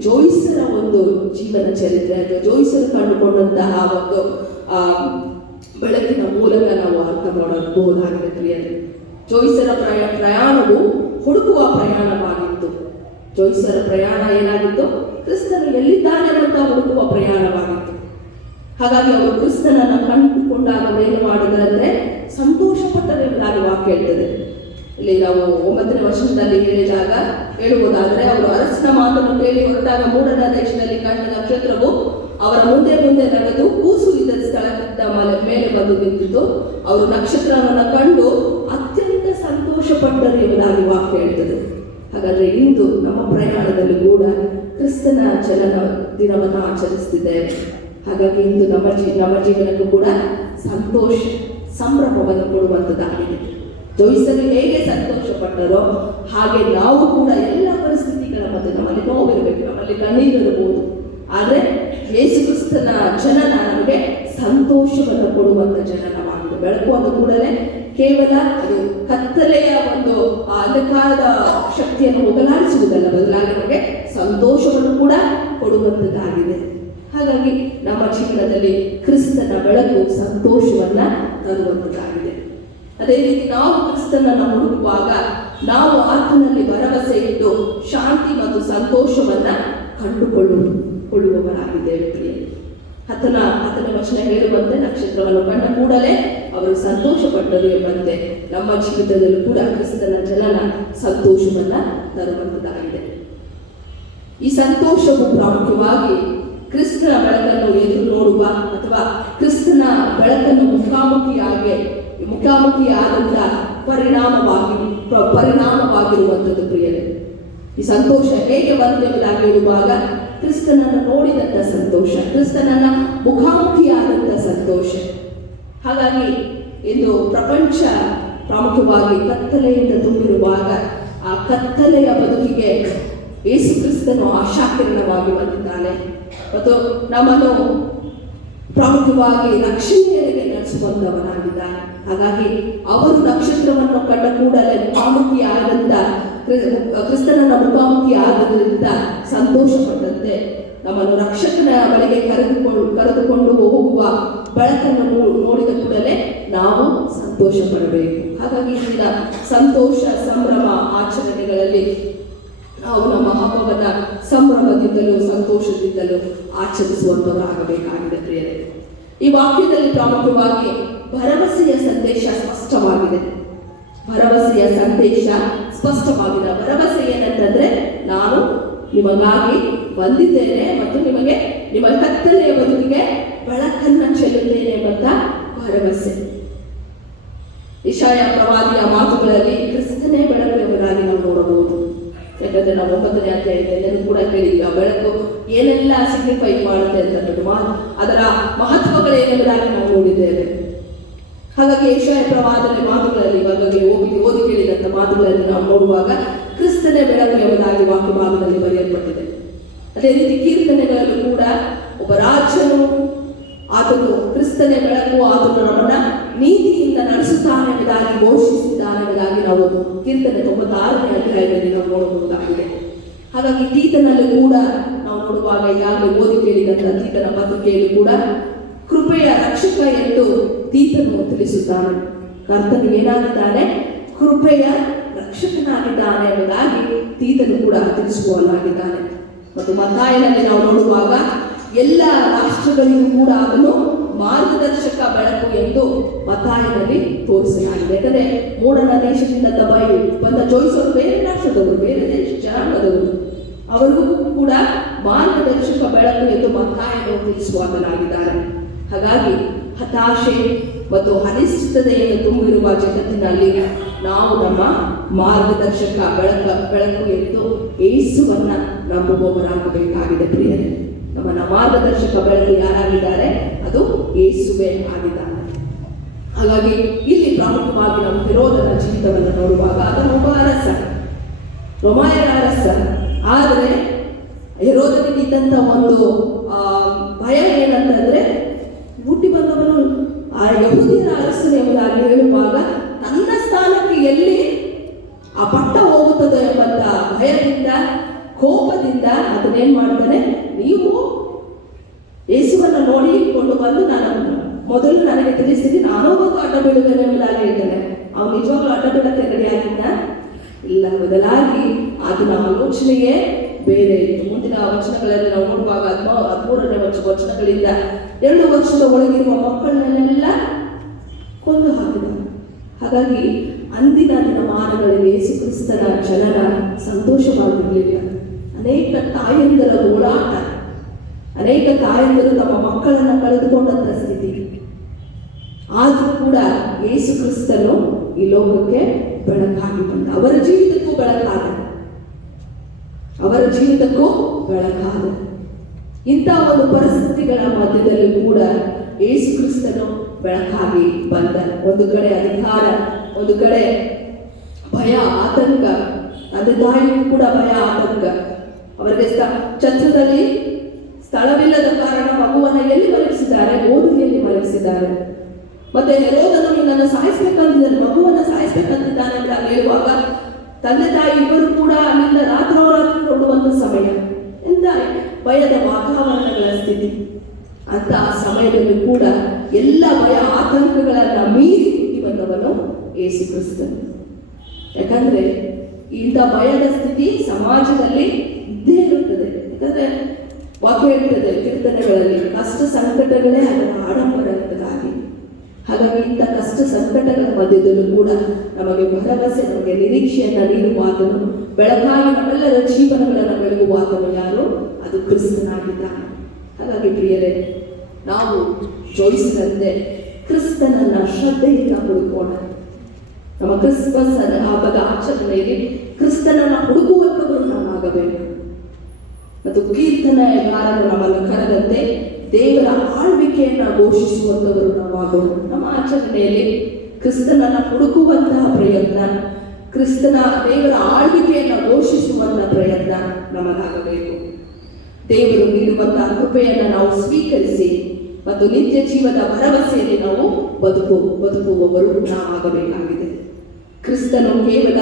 ಜೋಯಿಸರ ಒಂದು ಜೀವನ ಚರಿತ್ರೆ ಅಥವಾ ಜೋಯಿಸರು ಕಂಡುಕೊಂಡಂತಹ ಒಂದು ಬೆಳಕಿನ ಮೂಲಕ ನಾವು ಅರ್ಥ ಮಾಡಬಹುದಾಗಿದೆ. ಪ್ರಿಯರೇ, ಜೋಯಿಸರ ಪ್ರಯಾಣವು ಹುಡುಕುವ ಪ್ರಯಾಣವಾಗಿತ್ತು. ಜೋಯಿಸರ ಪ್ರಯಾಣ ಏನಾಗಿತ್ತು? ಕ್ರಿಸ್ತನು ಎಲ್ಲಿದ್ದಾನೆ ಅಂತ ಹುಡುಕುವ ಪ್ರಯಾಣವಾಗಿತ್ತು. ಹಾಗಾಗಿ ಅವರು ಕ್ರಿಸ್ತನನ್ನ ಕಂಡುಕೊಂಡಾಗ ಏನು ಮಾಡಿದರಂದ್ರೆ ಸಂತೋಷ ಪಟ್ಟರೆಂಬುದಾಗಿ ವಾಕ್ಯ ಹೇಳ್ತದೆ. ಇಲ್ಲಿ ನಾವು 9ನೇ ವರ್ಷದಲ್ಲಿ ಹೇಳುವುದಾದರೆ, ಅವರು ಅರಸನ ಮಾತನ್ನು ಕೇಳಿ ಹೊರಟಾಗ ಮೂಡನ ದೇಶದಲ್ಲಿ ಕಂಡ ನಕ್ಷತ್ರವು ಅವರ ಮುಂದೆ ನಡೆದು ಕೂಸು ಇದ್ದ ಸ್ಥಳದಿಂದ ಮೇಲೆ ಬಂದು ನಿಂತಿತು. ಅವರು ನಕ್ಷತ್ರವನ್ನು ಕಂಡು ಅತ್ಯಂತ ಸಂತೋಷ ಪಟ್ಟರು ಎಂಬುದಾಗಿ ವಾಕ್ಯ ಹೇಳ್ತದೆ. ಹಾಗಾದ್ರೆ ಇಂದು ನಮ್ಮ ಪ್ರಯಾಣದಲ್ಲಿ ಕೂಡ ಕ್ರಿಸ್ತನ ಜನನ ದಿನವನ್ನು ಆಚರಿಸುತ್ತಿದ್ದೇವೆ. ಹಾಗಾಗಿ ಇಂದು ನಮ್ಮ ಜೀವನಕ್ಕೂ ಕೂಡ ಸಂತೋಷ, ಸಂಭ್ರಮವನ್ನು ಕೊಡುವಂಥದ್ದಾಗಿದೆ. ಜೋಯಿಸಲು ಹೇಗೆ ಸಂತೋಷ ಪಟ್ಟರೋ ಹಾಗೆ ನಾವು ಕೂಡ ಎಲ್ಲ ಪರಿಸ್ಥಿತಿಗಳ ಮಧ್ಯೆ ನಮ್ಮಲ್ಲಿ ನೋವಿರಬೇಕು, ನಮ್ಮಲ್ಲಿ ಕಣ್ಣೀರಿರಬಹುದು, ಆದರೆ ಯೇಸು ಕ್ರಿಸ್ತನ ಜನನ ನಮಗೆ ಸಂತೋಷವನ್ನು ಕೊಡುವಂತ ಜನನವಾಗಿದೆ. ಬೆಳಕು ಅಂದ ಕೂಡಲೇ ಕೇವಲ ಅದು ಕತ್ತಲೆಯ ಒಂದು ಅಂಧಕಾರದ ಶಕ್ತಿಯನ್ನು ಹೋಗಲಾಡಿಸುವುದಲ್ಲ, ಬದಲಾಗಿ ನಮಗೆ ಸಂತೋಷವನ್ನು ಕೂಡ ಕೊಡುವಂಥದ್ದಾಗಿದೆ. ಹಾಗಾಗಿ ನಮ್ಮ ಜೀವನದಲ್ಲಿ ಕ್ರಿಸ್ತನ ಬೆಳಕು ಸಂತೋಷವನ್ನ ತರುವಂಥದ್ದಾಗಿದೆ. ಅದೇ ರೀತಿ ನಾವು ಕ್ರಿಸ್ತನನ್ನು ಹುಡುಕುವಾಗ ನಾವು ಆತನಲ್ಲಿ ಭರವಸೆ ಇಟ್ಟು ಶಾಂತಿ ಮತ್ತು ಸಂತೋಷವನ್ನ ಕಂಡುಕೊಳ್ಳುವವರಾಗಿದ್ದೇವೆ. ಆತನ ವಚನ ಹೇಳುವಂತೆ ನಕ್ಷತ್ರವನ್ನು ಕಂಡ ಕೂಡಲೇ ಅವರು ಸಂತೋಷ ಪಟ್ಟರು ಎಂಬಂತೆ ನಮ್ಮ ಜೀವಿತದಲ್ಲೂ ಕೂಡ ಕ್ರಿಸ್ತನ ಜನನ ಸಂತೋಷವನ್ನ ತರುವಂಥದ್ದಾಗಿದೆ. ಈ ಸಂತೋಷವು ಪ್ರಾಮುಖ್ಯವಾಗಿ ಕ್ರಿಸ್ತನ ಬೆಳಕನ್ನು ಎದುರು ನೋಡುವ ಅಥವಾ ಕ್ರಿಸ್ತನ ಬೆಳಕನ್ನು ಮುಖಾಮುಖಿಯಾದಂತ ಪರಿಣಾಮವಾಗಿರುವಂಥದ್ದು. ಪ್ರಿಯರೇ, ಈ ಸಂತೋಷ ಹೇಗೆ ಬಂದೆಂಬುದಾಗಿ ಹೇಳುವಾಗ ಕ್ರಿಸ್ತನನ್ನು ನೋಡಿದಂಥ ಸಂತೋಷ, ಕ್ರಿಸ್ತನನ್ನ ಮುಖಾಮುಖಿಯಾದಂಥ ಸಂತೋಷ. ಹಾಗಾಗಿ ಇಂದು ಪ್ರಪಂಚ ಪ್ರಾಮುಖ್ಯವಾಗಿ ಕತ್ತಲೆಯಿಂದ ತುಂಬಿರುವಾಗ ಆ ಕತ್ತಲೆಯ ಬದುಕಿಗೆ ಯೇಸು ಕ್ರಿಸ್ತನು ಆಶಾಕಿರಣವಾಗಿ ಬಂದಿದ್ದಾನೆ ಮತ್ತು ನಮ್ಮನ್ನು ಪ್ರಾಮುಖ್ಯವಾಗಿ ರಕ್ಷಣೆಯರಿಗೆ ನಡೆಸುವಂತವನಾಗಿದ್ದಾನೆ. ಹಾಗಾಗಿ ಅವರು ನಕ್ಷತ್ರವನ್ನು ಕಂಡ ಕೂಡಲೇ ಕ್ರಿಸ್ತನನ್ನ ಮುಖಾಮುಖಿ ಆದ್ರಿಂದ ಸಂತೋಷ ಪಟ್ಟಂತೆ ನಮ್ಮನ್ನು ರಕ್ಷಕನ ಬಳಿಗೆ ಕರೆದುಕೊಂಡು ಹೋಗುವ ಬೆಳಕನ್ನು ನೋಡಿದ ಕೂಡಲೇ ನಾವು ಸಂತೋಷ ಪಡಬೇಕು. ಹಾಗಾಗಿ ಇಂದಿನ ಸಂತೋಷ ಸಂಭ್ರಮ ಆಚರಣೆಗಳಲ್ಲಿ ನಾವು ನಮ್ಮ ಹಬ್ಬವನ್ನ ಸಂಭ್ರಮದಿಂದಲೂ ಸಂತೋಷದಿಂದಲೂ ಆಚರಿಸುವಂತವರಾಗಬೇಕಾಗಿದೆ ಪ್ರಿಯರೇ. ಈ ವಾಕ್ಯದಲ್ಲಿ ಪ್ರಾಮುಖ್ಯವಾಗಿ ಭರವಸೆಯ ಸಂದೇಶ ಸ್ಪಷ್ಟವಾಗಿದೆ. ಭರವಸೆಯ ಸಂದೇಶ ಸ್ಪಷ್ಟವಾಗಿದೆ. ಭರವಸೆ ಏನಂತಂದ್ರೆ, ನಾನು ನಿಮಗಾಗಿ ಬಂದಿದ್ದೇನೆ ಮತ್ತು ನಿಮಗೆ ನಿಮ್ಮ ಕತ್ತಲೆಯ ಬದುಕಿಗೆ ಬೆಳಕನ್ನ ಚೆಲ್ಲುತ್ತೇನೆ ಎಂಬಂತ ಭರವಸೆ. ಇಶಾಯ ಪ್ರವಾದಿಯ ಮಾತುಗಳಲ್ಲಿ ಕ್ರಿಸ್ತನೇ ಬೆಳಕು ಎಂಬುದಾಗಿ ನಾವು ನೋಡಬಹುದು. ಯಾಕಂದ್ರೆ ನಾವು 9ನೇ ಅಧ್ಯಾಯದಲ್ಲಿ ಕೂಡ ಕೇಳಿದ್ವಿ ಆ ಬೆಳಕು ಏನೆಲ್ಲ ಸಿಗ್ನಿಫೈ ಮಾಡುತ್ತೆ ಅಂತ, ಅದರ ಮಹತ್ವಗಳೇನೆಂಬುದಾಗಿ ನಾವು ನೋಡಿದ್ದೇವೆ. ಹಾಗಾಗಿ ಯೆಶಾಯ ಪ್ರವಾದನೆ ಮಾತುಗಳಲ್ಲಿ ಇವಾಗಲೇ ಓದಿ ಕೇಳಿದಂಥ ಮಾತುಗಳಲ್ಲಿ ನಾವು ನೋಡುವಾಗ ಕ್ರಿಸ್ತನೇ ಬೆಳಕು ಎಂಬುದಾಗಿ ವಾಕ್ಯ ಭಾಗದಲ್ಲಿ ಬರೆಯಲ್ಪಟ್ಟಿದೆ. ಅದೇ ರೀತಿ ಕೀರ್ತನೆಗಳಲ್ಲೂ ಕೂಡ ಒಬ್ಬ ರಾಜನು ಆತನು ಕ್ರಿಸ್ತನೇ ಬೆಳಕು, ಆತನು ನಮ್ಮನ್ನ ನೀತಿಯಿಂದ ನಡೆಸುತ್ತಾನೆ ಎಂಬುದಾಗಿ ಘೋಷಿಸಿದ್ದಾನೆ ಎಂಬುದಾಗಿ ನಾವು ಕೀರ್ತನೆ 96ನೇ ಅಧ್ಯಾಯದಲ್ಲಿ ನಾವು ನೋಡಬಹುದಾಗಿದೆ. ಹಾಗಾಗಿ ತೀತನಲ್ಲೂ ಕೂಡ ನಾವು ನೋಡುವಾಗ ಈಗಾಗಲೇ ಓದಿ ಕೇಳಿದಂಥ ತೀತನ ಪತ್ರಿಕೆಯಲ್ಲೂ ಕೂಡ ಕೃಪೆಯ ರಕ್ಷಕ ಎಂದು ತೀತನು ತಿಳಿಸುತ್ತಾನೆ. ಕರ್ತನು ಏನಾಗಿದ್ದಾನೆ? ಕೃಪೆಯ ರಕ್ಷಕನಾಗಿದ್ದಾನೆ ಎಂಬುದಾಗಿ ತೀತನು ಕೂಡ ತಿಳಿಸುವವನಾಗಿದ್ದಾನೆ. ಮತ್ತು ಮತ್ತಾಯನಲ್ಲಿ ನಾವು ನೋಡುವಾಗ ಎಲ್ಲ ರಾಷ್ಟ್ರಗಳಿಗೂ ಕೂಡ ಅದನ್ನು ಮಾರ್ಗದರ್ಶಕ ಬೆಳಕು ಎಂದು ಮತ್ತಾಯನಲ್ಲಿ ತೋರಿಸಲಾಗಿದೆ. ಯಾಕಂದ್ರೆ ಮೂಡನ ದೇಶದಿಂದ ಬಂದ ಜೋಯಿಸೋರು ಬೇರೆ ರಾಷ್ಟ್ರದವರು, ಬೇರೆ ದೇಶ ಜನಾಂಗದವರು, ಅವರಿಗೂ ಕೂಡ ಮಾರ್ಗದರ್ಶಕ ಬೆಳಕು ಎಂದು ಮತ್ತಾಯನು ತಿಳಿಸುವಾಗಲಾಗಿದ್ದಾರೆ. ಹಾಗಾಗಿ ಹತಾಶೆ ಮತ್ತು ಅನಿಶ್ಚಿತತೆಯನ್ನು ತುಂಬಿರುವ ಜಗತ್ತಿನಲ್ಲಿ ನಾವು ನಮ್ಮ ಮಾರ್ಗದರ್ಶಕ ಬೆಳಕು ಎಂದು ಯೇಸುವನ್ನ ನಂಬುವವರಾಗಬೇಕಾಗಿದೆ ಪ್ರಿಯರೇ. ನಮ್ಮ ಮಾರ್ಗದರ್ಶಕ ಬೆಳಕು ಯಾರಾಗಿದ್ದಾರೆ? ಅದು ಯೇಸುವೇ ಆಗಿದ್ದಾರೆ. ಹಾಗಾಗಿ ಇಲ್ಲಿ ಪ್ರಾಮುಖ್ಯವಾಗಿ ನಾವು ಹೆರೋದನ ಜೀವಿತವನ್ನು ನೋಡುವಾಗ ಅದನ್ನು ಒಬ್ಬ ಅರಸ, ರೋಮಾಯರ ಅರಸ. ಆದರೆ ಹೆರೋದನಿಗೆ ಇದ್ದಂಥ ಒಂದು ಭಯ ಏನಂತಂದ್ರೆ, ಹುಟ್ಟಿ ಬಂದವನು ಆ ಯಹೂದ್ಯರ ಅರಸನು ಎಂಬುದಾಗಿ ಹೇಳುವಾಗ ತನ್ನ ಸ್ಥಾನಕ್ಕೆ ಎಲ್ಲಿ ಆ ಪಟ್ಟ ಹೋಗುತ್ತದೆ ಎಂಬಂತ ಭಯದಿಂದ, ಕೋಪದಿಂದ ಅದನ್ನೇನ್ ಮಾಡ್ತಾನೆ, ನೀವು ಯೇಸುವನ್ನು ನೋಡಿಕೊಂಡು ಬಂದು ಮೊದಲು ನನಗೆ ತಿಳಿಸಿರಿ, ನಾನೂ ಒಂದು ಅಡ್ಡ ಬೀಳುತ್ತೇನೆ ಎಂಬುದಾಗಿ ಹೇಳ್ತಾನೆ. ಅವನು ನಿಜವಾಗ್ಲೂ ಅಡ್ಡ ಬೀಳಕ್ಕೆ ರೆಡಿಯಾಗಿದ್ದ ಇಲ್ಲ, ಬದಲಾಗಿ ಅದನ್ನ ಆಲೋಚನೆಯೇ ಬೇರೆ ಇತ್ತು. ಮುಂದಿನ ವಚನಗಳಲ್ಲಿ ನಾವು ನೋಡುವಾಗ 13ನೇ ವಚನಗಳಿಂದ 2 ವರ್ಷದ ಒಳಗಿರುವ ಮಕ್ಕಳನ್ನೆಲ್ಲ ಕೊಂದು ಹಾಕಿದ. ಹಾಗಾಗಿ ಅಂದಿನ ದಿನಮಾನಗಳಲ್ಲಿ ಯೇಸು ಕ್ರಿಸ್ತನ ಜನನ ಸಂತೋಷವಾಗಿರಲಿಲ್ಲ. ಅನೇಕ ತಾಯಂದಿರ ಓಡಾಟ, ಅನೇಕ ತಾಯಂದಿರು ತಮ್ಮ ಮಕ್ಕಳನ್ನು ಕಳೆದುಕೊಂಡಂತ ಸ್ಥಿತಿ. ಆದರೂ ಕೂಡ ಯೇಸು ಕ್ರಿಸ್ತನು ಈ ಲೋಕಕ್ಕೆ ಬೆಳಕಾಗಿ ಬಂದ. ಅವರ ಜೀವಿತಕ್ಕೂ ಬೆಳಕಾದ. ಇಂಥ ಒಂದು ಪರಿಸ್ಥಿತಿಗಳ ಮಧ್ಯದಲ್ಲೂ ಕೂಡ ಯೇಸು ಕ್ರಿಸ್ತನು ಬೆಳಕಾಗಿ ಬಂದ. ಒಂದು ಕಡೆ ಅಧಿಕಾರ, ಒಂದು ಕಡೆ ಭಯ, ಆತಂಕ. ತಂದೆ ತಾಯಿಗೂ ಕೂಡ ಭಯ, ಆತಂಕ. ಅವರಿಗೆ ಛತ್ರದಲ್ಲಿ ಸ್ಥಳವಿಲ್ಲದ ಕಾರಣ ಮಗುವನ್ನು ಎಲ್ಲಿ ಮಲಗಿಸಿದ್ದಾರೆ? ಗೋಧಿಯಲ್ಲಿ ಮಲಗಿಸಿದ್ದಾರೆ. ಮತ್ತೆ ಹೆರೋದನು ನಿನ್ನನ್ನು ಸಾಯಿಸ್ಬೇಕಂತಿದ್ದಾನೆ, ಮಗುವನ್ನು ಸಾಯಿಸ್ಬೇಕಂತಿದ್ದಾನೆ ಅಂತ ಹೇಳುವಾಗ ತಂದೆ ತಾಯಿ ಇಬ್ಬರು ಕೂಡ ಅಲ್ಲಿಂದ ರಾತ್ರೋರಾತ್ರಿ ನೋಡುವಂತ ಸಮಯ. ಎಂತ ಭಯದ ವಾತಾವರಣಗಳ ಸ್ಥಿತಿ. ಅಂತ ಸಮಯದಲ್ಲೂ ಕೂಡ ಎಲ್ಲ ಭಯ ಆತಂಕಗಳನ್ನ ಮೀರಿ ಹುಟ್ಟಿ ಬಂದವನು ಯೇಸು ಕ್ರಿಸ್ತನು. ಯಾಕಂದ್ರೆ ಇಂಥ ಭಯದ ಸ್ಥಿತಿ ಸಮಾಜದಲ್ಲಿ ಇದ್ದೇ ಇರುತ್ತದೆ. ಯಾಕಂದ್ರೆ ವಾಕ್ಯ ಹೇಳ್ತದೆ ಕೀರ್ತನೆಗಳಲ್ಲಿ, ಕಷ್ಟ ಸಂಕಟಗಳೇ ಅದರ ಆಡಂಬರ ಎಂಬುದಾಗಿ. ಹಾಗಾಗಿ ಇಂಥ ಕಷ್ಟ ಸಂಕಟಗಳ ಮಧ್ಯದಲ್ಲೂ ಕೂಡ ನಮಗೆ ಭರವಸೆ, ನಮಗೆ ನಿರೀಕ್ಷೆಯನ್ನ ನೀಡುವಾತನು, ಬೆಳಕಾಗಿ ನಮ್ಮೆಲ್ಲರ ಜೀವನಗಳನ್ನು ಬೆಳಗುವಾತನು ಯಾರು? ಅದು ಕ್ರಿಸ್ತನಾಗಿದ್ದಾನೆ. ಹಾಗಾಗಿ ಪ್ರಿಯರೇ, ನಾವು ಜೋಯಿಸಿದಂತೆ ಕ್ರಿಸ್ತನನ್ನ ಶ್ರದ್ಧೆಯಿಂದ ಹುಡುಕೋಣ. ನಮ್ಮ ಕ್ರಿಸ್ಮಸ್ ಹಬ್ಬದ ಆಚರಣೆಯಲ್ಲಿ ಕ್ರಿಸ್ತನನ್ನ ಹುಡುಕುವಂತವರು ನಾವಾಗಬೇಕು. ಮತ್ತು ಕೀರ್ತನೆಗಾರರು ನಮ್ಮನ್ನು ಕರೆದಂತೆ ದೇವರ ಆಳ್ವಿಕೆಯನ್ನ ಘೋಷಿಸುವಂತವರು ನಾವಾಗೋಣ. ನಮ್ಮ ಆಚರಣೆಯಲ್ಲಿ ಕ್ರಿಸ್ತನನ್ನ ಹುಡುಕುವಂತಹ ಪ್ರಯತ್ನ, ದೇವರ ಆಳ್ವಿಕೆಯನ್ನ ಘೋಷಿಸುವಂತಹ ಪ್ರಯತ್ನ ನಮಗಾಗಬೇಕು. ದೇವರು ನೀಡುವಂತಹ ಕೃಪೆಯನ್ನ ನಾವು ಸ್ವೀಕರಿಸಿ ಮತ್ತು ನಿತ್ಯ ಜೀವದ ಭರವಸೆಯಲ್ಲಿ ನಾವು ಬದುಕುವವರು ನಾವಾಗಬೇಕಾಗಿದೆ. ಕ್ರಿಸ್ತನು ಕೇವಲ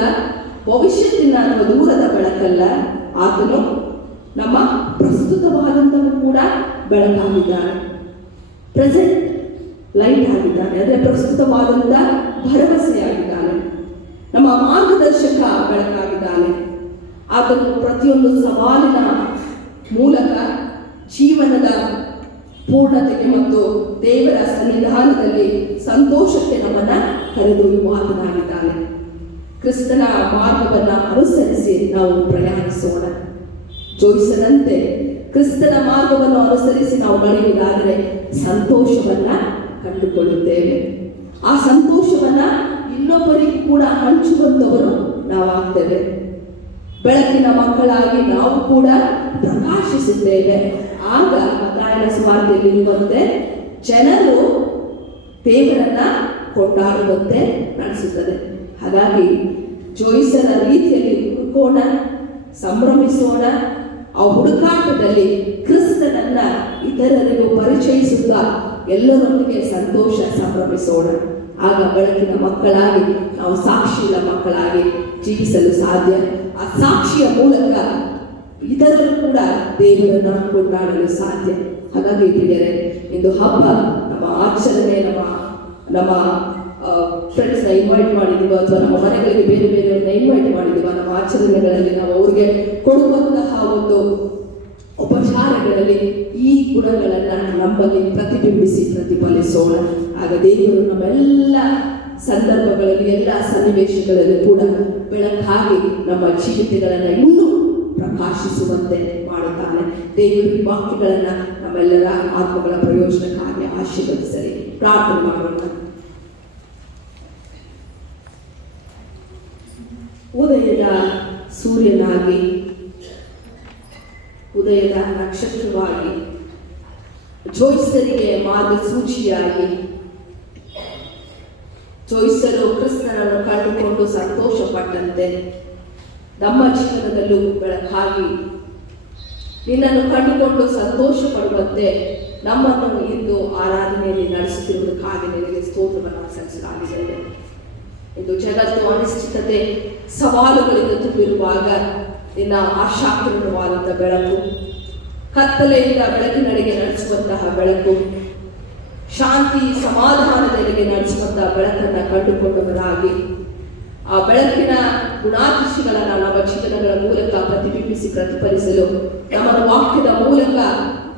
ಭವಿಷ್ಯತ್ತಿನ ಅಥವಾ ದೂರದ ಬೆಳಕಲ್ಲ, ಆತನು ನಮ್ಮ ಪ್ರಸ್ತುತವಾದಂತಹ ಕೂಡ ಬೆಳಕಾಗಿದ್ದಾನೆ. ಪ್ರೆಸೆಂಟ್ ಲೈಟ್ ಆಗಿದ್ದಾನೆ, ಅಂದರೆ ಪ್ರಸ್ತುತವಾದಂಥ ಭರವಸೆಯಾಗಿದ್ದಾನೆ, ನಮ್ಮ ಮಾರ್ಗದರ್ಶಕ ಬೆಳಕಾಗಿದ್ದಾನೆ. ಆತನು ಪ್ರತಿಯೊಂದು ಸವಾಲಿನ ಮೂಲಕ ಜೀವನದ ಪೂರ್ಣತೆಗೆ ಮತ್ತು ದೇವರ ಸನ್ನಿಧಾನದಲ್ಲಿ ಸಂತೋಷಕ್ಕೆ ನಮ್ಮನ್ನು ಕರೆದೊಯ್ಯುವ ಆತನಾಗಿದ್ದಾನೆ. ಕ್ರಿಸ್ತನ ಮಾರ್ಗವನ್ನು ಅನುಸರಿಸಿ ನಾವು ಪ್ರಯಾಣಿಸೋಣ. ಜೋಯಿಸರಂತೆ ಕ್ರಿಸ್ತನ ಮಾರ್ಗವನ್ನು ಅನುಸರಿಸಿ ನಾವು ನಡೆಯುವುದಾದರೆ ಸಂತೋಷವನ್ನ ಕಂಡುಕೊಳ್ಳುತ್ತೇವೆ. ಆ ಸಂತೋಷವನ್ನ ಇನ್ನೊಬ್ಬರಿಗೂ ಕೂಡ ಹಂಚುವಂತವರು ನಾವಾಗ್ತೇವೆ. ಬೆಳಕಿನ ಮಕ್ಕಳಾಗಿ ನಾವು ಕೂಡ ಪ್ರಕಾಶಿಸುತ್ತೇವೆ. ಆಗ ಮತ್ತಾಯನ ಸುವಾರ್ತೆಯಲ್ಲಿರುವಂತೆ ಜನರು ದೇವರನ್ನ ಕೊಂಡಾಡುವಂತೆ ನಡೆಸುತ್ತದೆ. ಹಾಗಾಗಿ ಜೋಯಿಸರ ರೀತಿಯಲ್ಲಿ ಹುಡುಕೋಣ, ಸಂಭ್ರಮಿಸೋಣ. ಆ ಹುಡುಕಾಟದಲ್ಲಿ ಕ್ರಿಸ್ತನನ್ನ ಇತರರಿಗೂ ಪರಿಚಯಿಸುತ್ತಾ ಎಲ್ಲರೊಂದಿಗೆ ಸಂತೋಷ ಸಂಭ್ರಮಿಸೋಣ. ಆಗ ಬೆಳಕಿನ ಮಕ್ಕಳಾಗಿ ನಾವು ಸಾಕ್ಷಿಯ ಮಕ್ಕಳಾಗಿ ಜೀವಿಸಲು ಸಾಧ್ಯ. ಆ ಸಾಕ್ಷಿಯ ಮೂಲಕ ಇತರರು ಕೂಡ ದೇವರನ್ನ ಕೊಂಡಾಡಲು ಸಾಧ್ಯ. ಹಾಗಾಗಿ ಪ್ರಿಯರೇ, ಇಂದು ಹಬ್ಬ ನಮ್ಮ ಆಚರಣೆ, ನಮ್ಮ ಫ್ರೆಂಡ್ಸ್ನ ಇನ್ವೈಟ್ ಮಾಡಿದ್ದೀವ ಅಥವಾ ನಮ್ಮ ಮನೆಗಳಿಗೆ ಬೇರೆ ಬೇರೆಯವ್ರನ್ನ ಇನ್ವೈಟ್ ಮಾಡಿದ್ದೀವ, ನಮ್ಮ ಆಚರಣೆಗಳಲ್ಲಿ ನಾವು ಅವ್ರಿಗೆ ಕೊಡುವಂತಹ ಒಂದು ಉಪಚಾರಗಳಲ್ಲಿ ಈ ಗುಣಗಳನ್ನು ನಮ್ಮಲ್ಲಿ ಪ್ರತಿಬಿಂಬಿಸಿ ಪ್ರತಿಫಲಿಸೋಣ. ಆಗ ದೇವರು ನಮ್ಮೆಲ್ಲ ಸಂದರ್ಭಗಳಲ್ಲಿ, ಎಲ್ಲ ಸನ್ನಿವೇಶಗಳಲ್ಲಿ ಕೂಡ ಬೆಳಕಾಗಿ ನಮ್ಮ ಜೀವಿತಗಳನ್ನು ಇನ್ನೂ ಪ್ರಕಾಶಿಸುವಂತೆ ಮಾಡುತ್ತಾನೆ. ದೇವರು ಈ ವಾಕ್ಯಗಳನ್ನು ನಮ್ಮೆಲ್ಲರ ಆತ್ಮಗಳ ಪ್ರಯೋಜನಕ್ಕಾಗಿ ಆಶೀರ್ವದಿಸಲಿ. ಪ್ರಾರ್ಥನೆ ಮಾಡೋಣ. ಉದಯದ ಸೂರ್ಯನಾಗಿ, ಉದಯದ ನಕ್ಷತ್ರವಾಗಿ, ಜೋಯಿಸರಿಗೆ ಮಾರ್ಗಸೂಚಿಯಾಗಿ, ಜೋಯಿಸರು ಕ್ರಿಸ್ತನನ್ನು ಕಂಡುಕೊಂಡು ಸಂತೋಷ ಪಟ್ಟಂತೆ ನಮ್ಮ ಜೀವನದಲ್ಲೂ ಬೆಳಕಾಗಿ ನಿನ್ನನ್ನು ಕಂಡುಕೊಂಡು ಸಂತೋಷ ಪಡುವಂತೆ ನಮ್ಮನ್ನು ಇಂದು ಆರಾಧನೆಯಲ್ಲಿ ನಡೆಸುತ್ತಿರುವುದಕ್ಕಾಗಿ ನಿನಗೆ ಸ್ತೋತ್ರವನ್ನು ಸಲ್ಲಿಸಲಾಗಿದೆ. ಇಂದು ಜಗತ್ತು ಅನಿಶ್ಚಿತತೆ ಸವಾಲುಗಳಿಂದ ತುಂಬಿರುವಾಗ ನಿನ್ನ ಆಶಾಪೂರ್ಣವಾದಂಥ ಬೆಳಕು, ಕತ್ತಲೆಯಿಂದ ಬೆಳಕಿನಡೆಗೆ ನಡೆಸುವಂತಹ ಬೆಳಕು, ಶಾಂತಿ ಸಮಾಧಾನದೆಡೆಗೆ ನಡೆಸುವಂತಹ ಬೆಳಕನ್ನು ಕಂಡುಕೊಂಡವರಾಗಿ ಆ ಬೆಳಕಿನ ಗುಣಾತಿಶಯಗಳನ್ನು ನಮ್ಮ ಜೀವನಗಳ ಮೂಲಕ ಪ್ರತಿಬಿಂಬಿಸಿ ಪ್ರತಿಫಲಿಸಲು ನಮ್ಮ ವಾಕ್ಯದ ಮೂಲಕ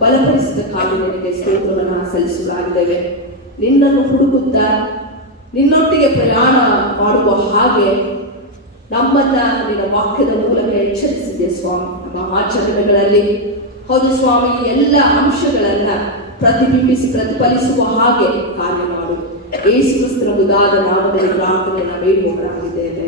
ಬಲಪಡಿಸಿದ್ದಕ್ಕಾಗಿ ನಿನಗೆ ಸ್ತೋತ್ರವನ್ನು ಸಲ್ಲಿಸಲಾಗಿದ್ದೇವೆ. ನಿನ್ನನ್ನು ಹುಡುಕುತ್ತಾ ನಿನ್ನೊಟ್ಟಿಗೆ ಪ್ರಯಾಣ ಮಾಡುವ ಹಾಗೆ ನಮ್ಮನ್ನ ನಿನ್ನ ವಾಕ್ಯದ ಮೂಲಕ ಎಚ್ಚರಿಸಿದೆ ಸ್ವಾಮಿ. ನಮ್ಮ ಆಚರಣೆಗಳಲ್ಲಿ ಹೌದು ಸ್ವಾಮಿ, ಎಲ್ಲ ಅಂಶಗಳನ್ನ ಪ್ರತಿಬಿಂಬಿಸಿ ಪ್ರತಿಫಲಿಸುವ ಹಾಗೆ ಕಾರ್ಯ ಮಾಡು. ಯೇಸು ಕ್ರಿಸ್ತನ ಮುದಾದ ನಾಮದಲ್ಲಿ ಪ್ರಾರ್ಥನೆಯನ್ನು ಬೇಡುವವರಾಗಿದ್ದೇವೆ.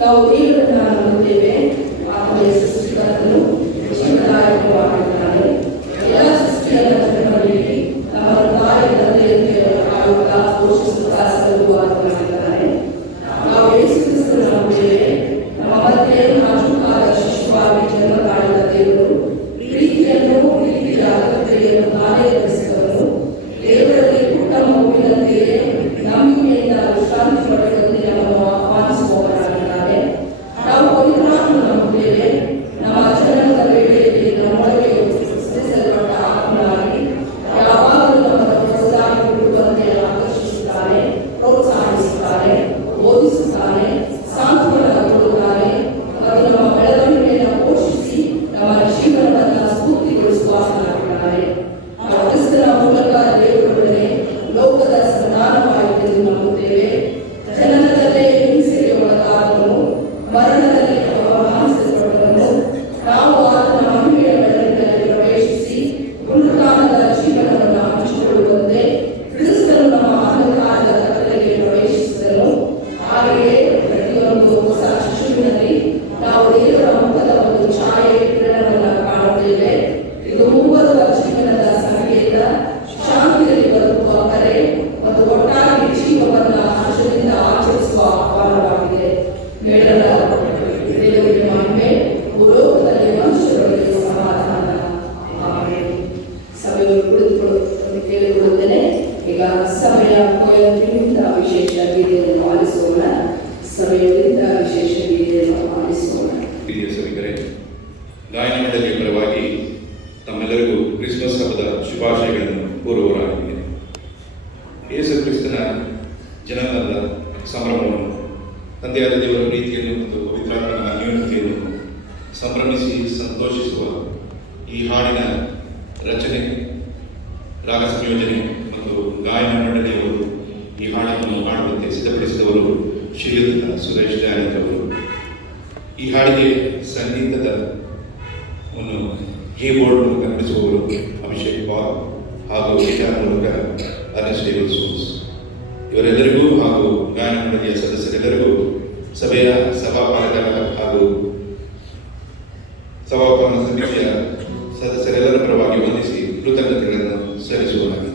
ನಾವು ದೇವರನ್ನ ನಂಬುತ್ತೇವೆ. ಆತನೇ ಸೃಷ್ಟಿಕರ್ತನು, ಜೀವದಾಯಕವಾಗಿದ್ದಾನೆ. ಎಲ್ಲ ಸೃಷ್ಟಿಯನ್ನು ಮಾಡಿ ನಮ್ಮ ತಾಯಿ ತಂದೆಯಂತೆ ಆಡುತ್ತಾ ಪೋಷಿಸುತ್ತಾ ಸಲ್ಲುವಾತನಾಗಿದ್ದಾನೆ. ನಾವು ಯೇಸು ಕ್ರಿಸ್ತನನ್ನು ನಂಬುತ್ತೇವೆ. ನಮ್ಮ ಮಧ್ಯೆ ನಾಜೂಕಾದ ಶಿಶುವಾಗಿ ಜನ್ಮ ತಾಳಿದ ದೇವರು, ಪ್ರೀತಿಯ ಅಗತ್ಯತೆಯನ್ನು ತಾನೇ ತಿಳಿಸಿದವನು, ದೇವರಲ್ಲಿ ಪುಟ್ಟ ಮಗುವಿನಂತೆಯೇ ನಂಬಿಕೆಯಿಂದ ವಿಶ್ರಾಂತಿ ಪಡೆಯುವಂತೆ ನಮ್ಮನ್ನು ಆಹ್ವಾನಿಸುವವರಾಗಿದ್ದಾರೆ. ನಾವು ಪವಿತ್ರಾತ್ಮನ ನಂಬುತ್ತೇವೆ. ನಮ್ಮ ಜನನದ ವೇಳೆಯಲ್ಲಿ ನಮ್ಮೊಳಗೆ ಕೊಯಲಿನಿಂದ ವಿಶೇಷ ಗೀತೆಯನ್ನು ಆಲಿಸೋಣ. ಸಮಯದಿಂದ ವಿಶೇಷ ಗೀತೆಯನ್ನು ಆಲಿಸೋಣ. ಪ್ರಿಯ ಸಭಿಕರೇ, ಗಾಯನ ಮಂಡಳಿಯ ಪರವಾಗಿ ತಮ್ಮೆಲ್ಲರಿಗೂ ಕ್ರಿಸ್ಮಸ್ ಹಬ್ಬದ ಶುಭಾಶಯಗಳನ್ನು ಕೋರುವವರಾಗಿದೆ. ಯೇಸು ಕ್ರಿಸ್ತನ ಜನನದ ಸಂಭ್ರಮವನ್ನು, ತಂದೆಯಾದ ದೇವರ ಪ್ರೀತಿಯನ್ನು ಮತ್ತು ಪವಿತ್ರಾತ್ಮನ ಅನ್ಯೋನ್ಯತೆಯನ್ನು ಸಂಭ್ರಮಿಸಿ ಸಂತೋಷಿಸುವ ಈ ಹಾಡಿನ ರಚನೆ, ರಾಗ ಸಂಯೋಜನೆ ಮತ್ತು ಗಾಯನ ಮಂಡಳಿಯವರು ಈ ಹಾಡನ್ನು ಮಾಡುವಂತೆ ಸಿದ್ಧಪಡಿಸಿದವರು ಶ್ರೀಯುತ ಸುರೇಶ್ ಜಾನಿತ್ ಅವರು. ಈ ಹಾಡಿಗೆ ಸಂಗೀತದ ಕೀಬೋರ್ಡ್ ಮೂಲಕ ನಡೆಸುವವರು ಅಭಿಷೇಕ್ ಪಾಲ್ ಹಾಗೂ ಗಿಟಾರ್ ಮೂಲಕ ಅರ್ನೆಸ್ಟ್ ಸೋನ್ಸ್. ಇವರೆಲ್ಲರಿಗೂ ಹಾಗೂ ಗಾಯನ ಮಂಡಳಿಯ ಸದಸ್ಯರೆಲ್ಲರಿಗೂ ಸಭೆಯ ಸಭಾಪಾಲಕರ ಹಾಗೂ ಸಭಾಪಾಲನ ಸಮಿತಿಯ ಸದಸ್ಯರೆಲ್ಲರ ಪರವಾಗಿ ವಂದಿಸಿ ಕೃತಜ್ಞತೆಗಳನ್ನು ಸಲ್ಲಿಸುವನಾಗಿದೆ.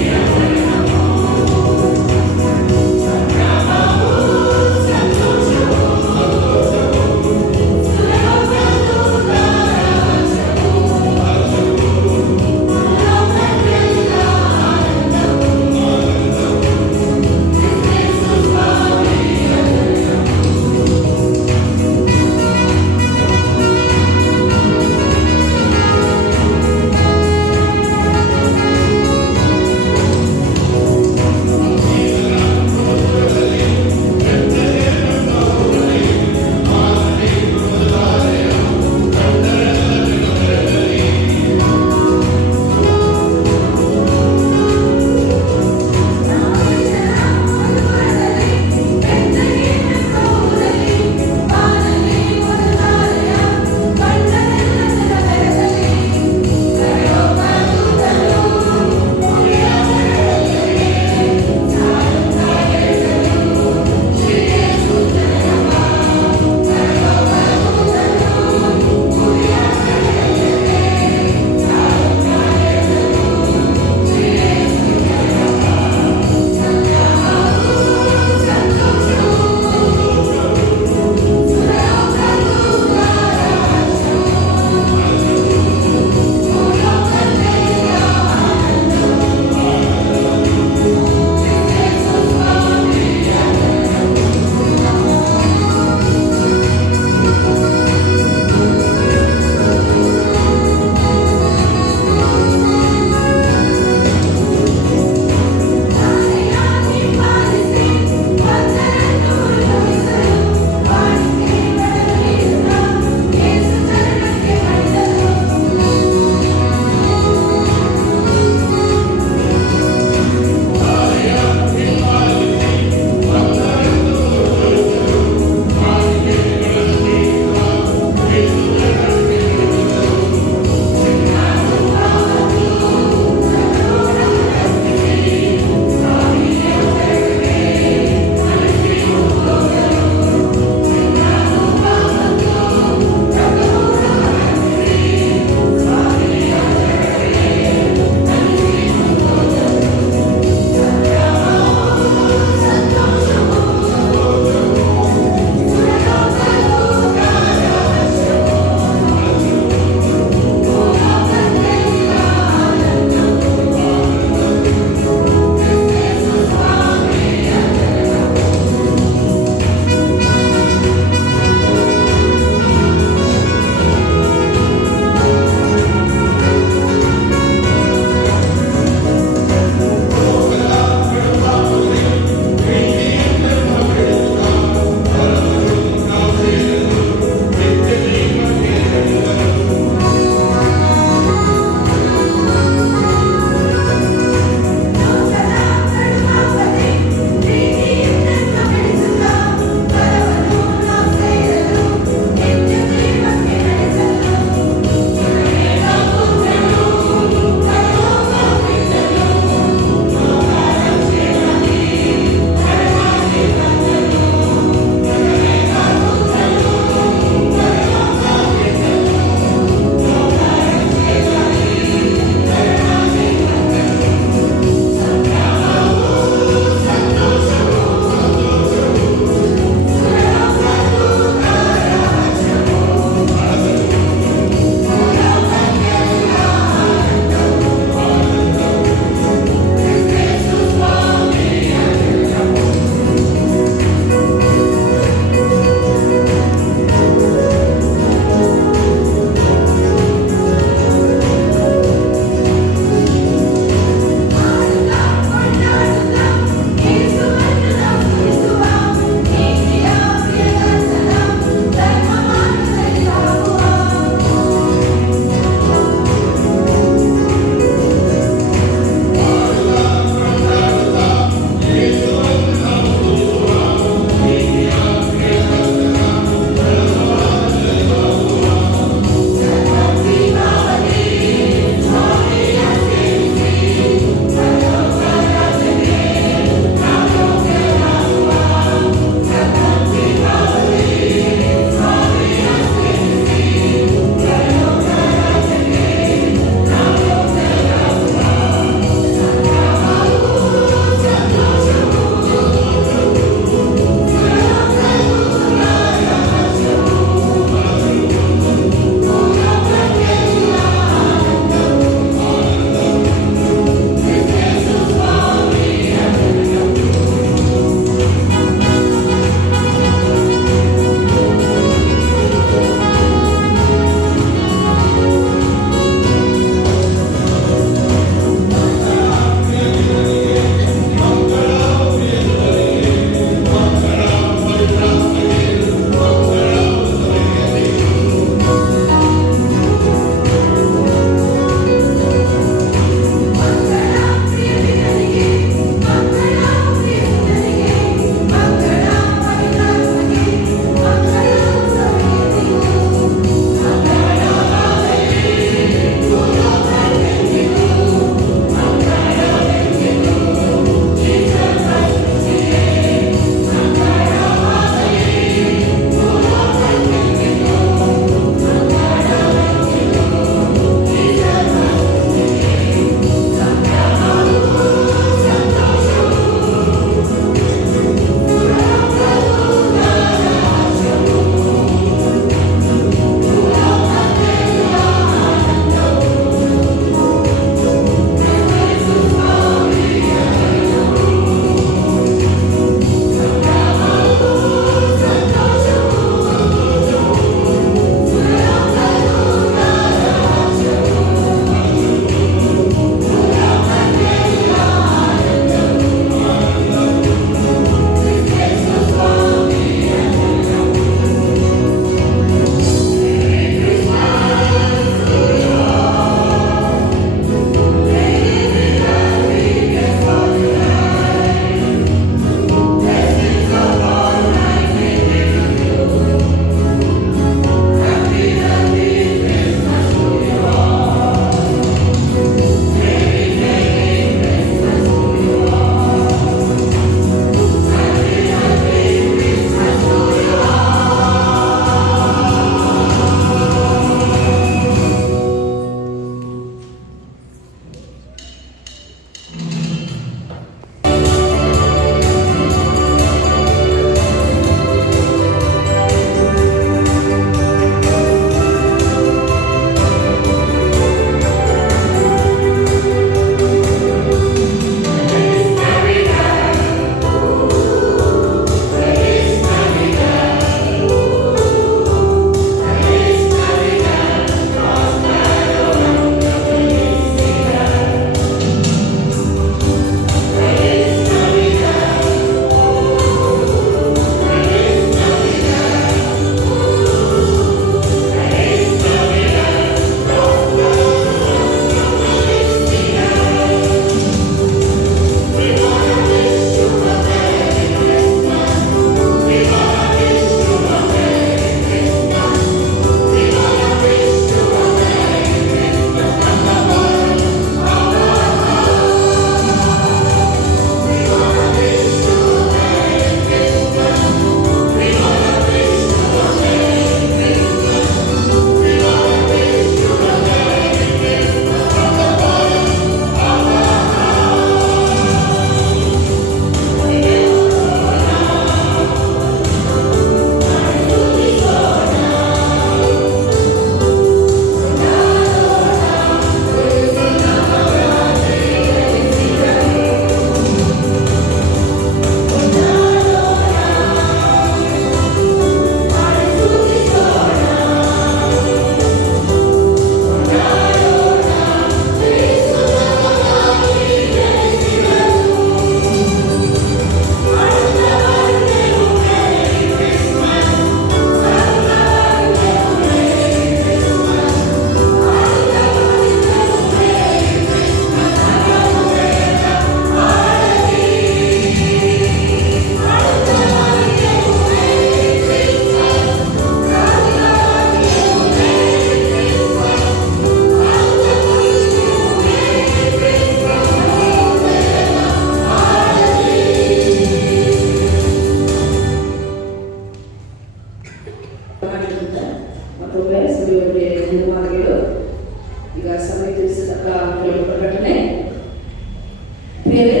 ಇದ್ದೇವೆ.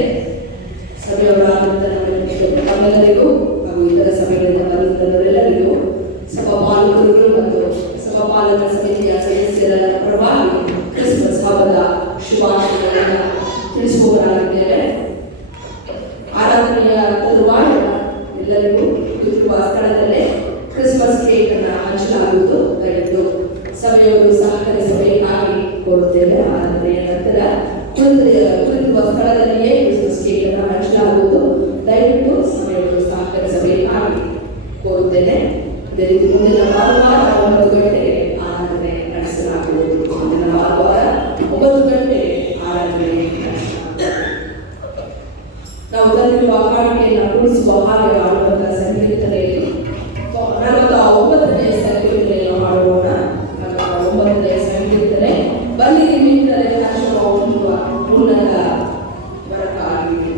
ಸಭೆಯವರಾದಂಥ ನಮ್ಮೆಲ್ಲರಿಗೂ ಹಾಗೂ ಇತರ ಸಭೆಗಳಿಂದ ಬಂದಂಥವರೆಲ್ಲರಿಗೂ ಸಭಾಪಾಲಕರಿಗೂ ಮತ್ತು ಸಭಾಪಾಲಕ ಸಮಿತಿಯ ಸದಸ್ಯರ ಪರವಾಗಿ ಕ್ರಿಸ್ಮಸ್ ಹಬ್ಬದ ಶುಭಾಶಯಗಳನ್ನು ತಿಳಿಸುವವರಾಗಿದ್ದೇವೆ. ಆರಾಧನೆಯ ತರುವಾಯ ಎಲ್ಲರಿಗೂ ಕೂತಿರುವ ಸ್ಥಳದಲ್ಲೇ ಕ್ರಿಸ್ಮಸ್ ಕೇಕ್ ಅನ್ನು ಹಂಚಲಾಗುವುದು ದಯವಿಟ್ಟು ಸಭೆಯವರು ಸಹಕರಿಸಬೇಕಾಗಿ ಕೋರುತ್ತೇವೆ. ಆರಾಧನೆಯ ನಂತರ ಕುಳಿತಿರುವ ಸ್ಥಳದಲ್ಲಿಯೇ ಕ್ರಿಸ್ಮಸ್ ಕೇಕ್ ಅನ್ನು ಹಂಚಲಾಗುವುದು ದಯವಿಟ್ಟು ಸಭೆಯವರು ಸಹಕರಿಸಬೇಕಾಗಿ ಕೋರುತ್ತೇನೆ. ಅದೇ ರೀತಿ ಮುಂದಿನ ಭಾನುವಾರ 9 ಗಂಟೆಗೆ ಆರಾಧನೆ ನಡೆಸಲಾಗುವುದು. ಮುಂದಿನ ಭಾನುವಾರ 9 ಗಂಟೆಗೆ ಆರಾಧನೆ ನಡೆಸಲಾಗುವುದು. ನಾವು ತಂದಿರುವ ಕಾಣಿಕೆಯನ್ನು ಕೂಡಿಸುವ ಹಾಗೆ ಮಾಡುವಂತಹ ಸಂಕೀರ್ತನೆಯಲ್ಲಿ 49ನೇ ಸಂಕೀರ್ತನೆಯನ್ನು ಮಾಡೋಣ. 49ನೇ ಸಂಕೀರ್ತನೆ ಬನ್ನಿರಿ ಮಿತ್ರರೇ ಹರ್ಷವ ಹೊಂದುವ ಉನ್ನತ ಬರಕಾಗಿದೆ.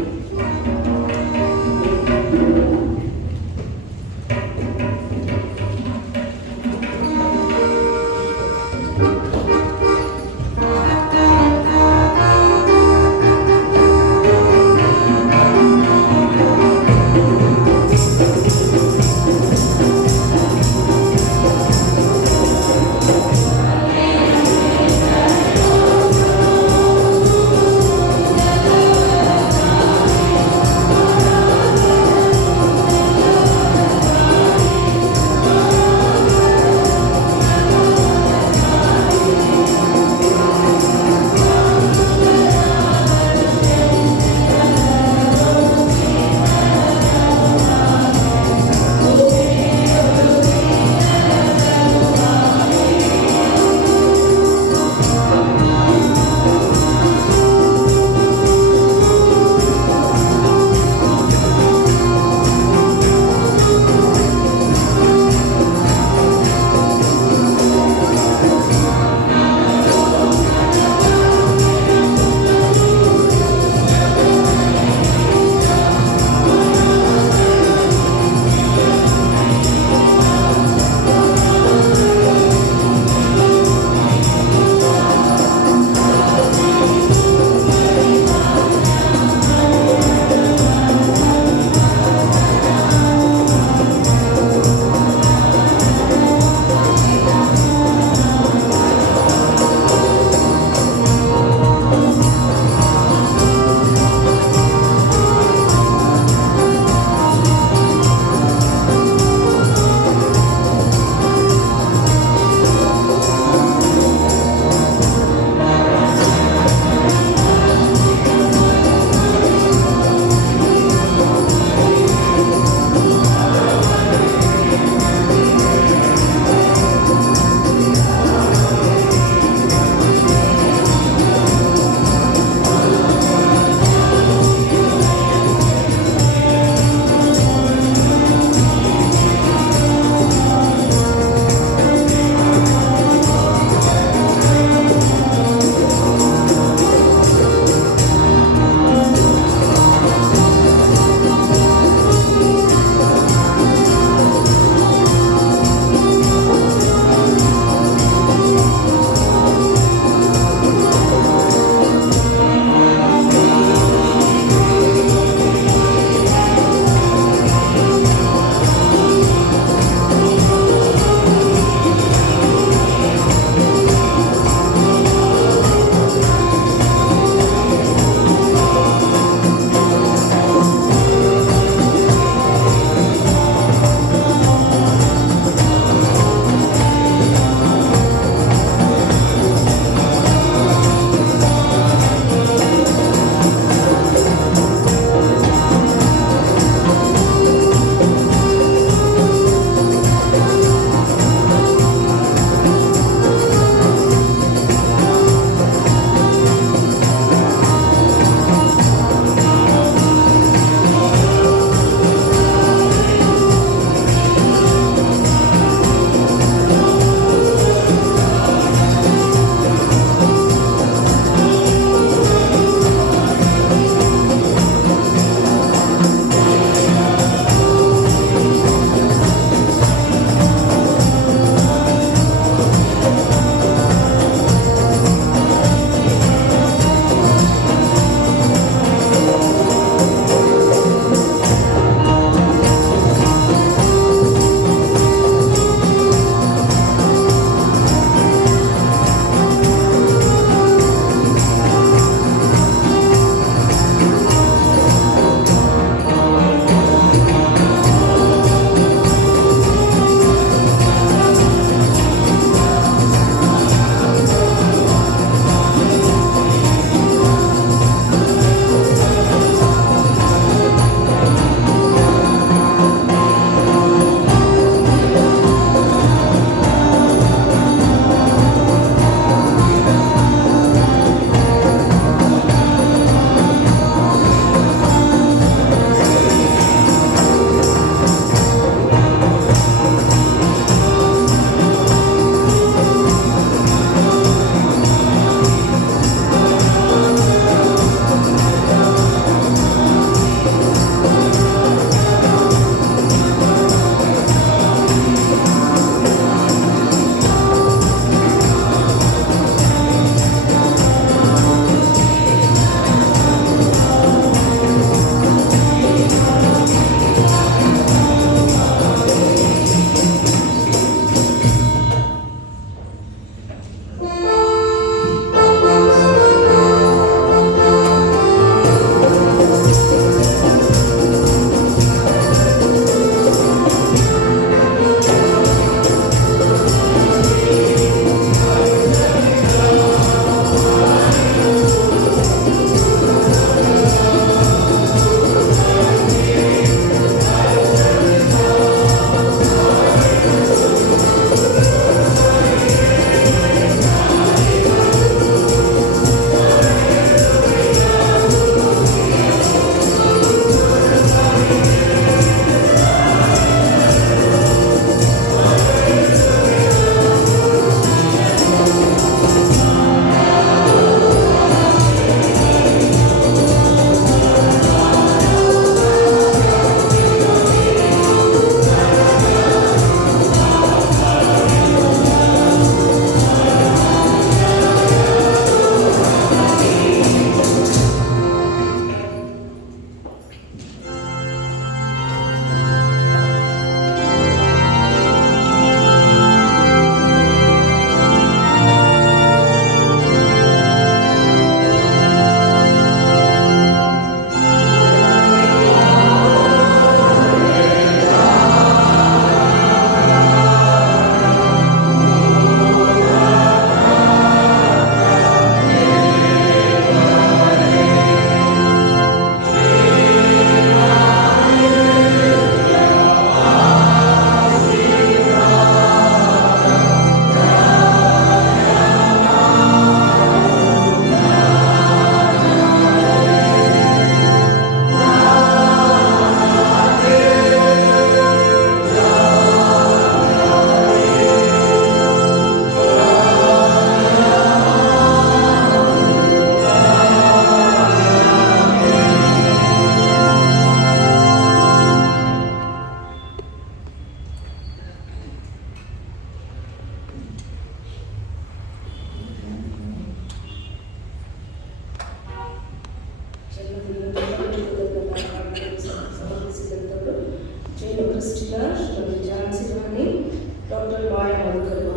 ಮಾಯ ಮಾಡುತ್ತರು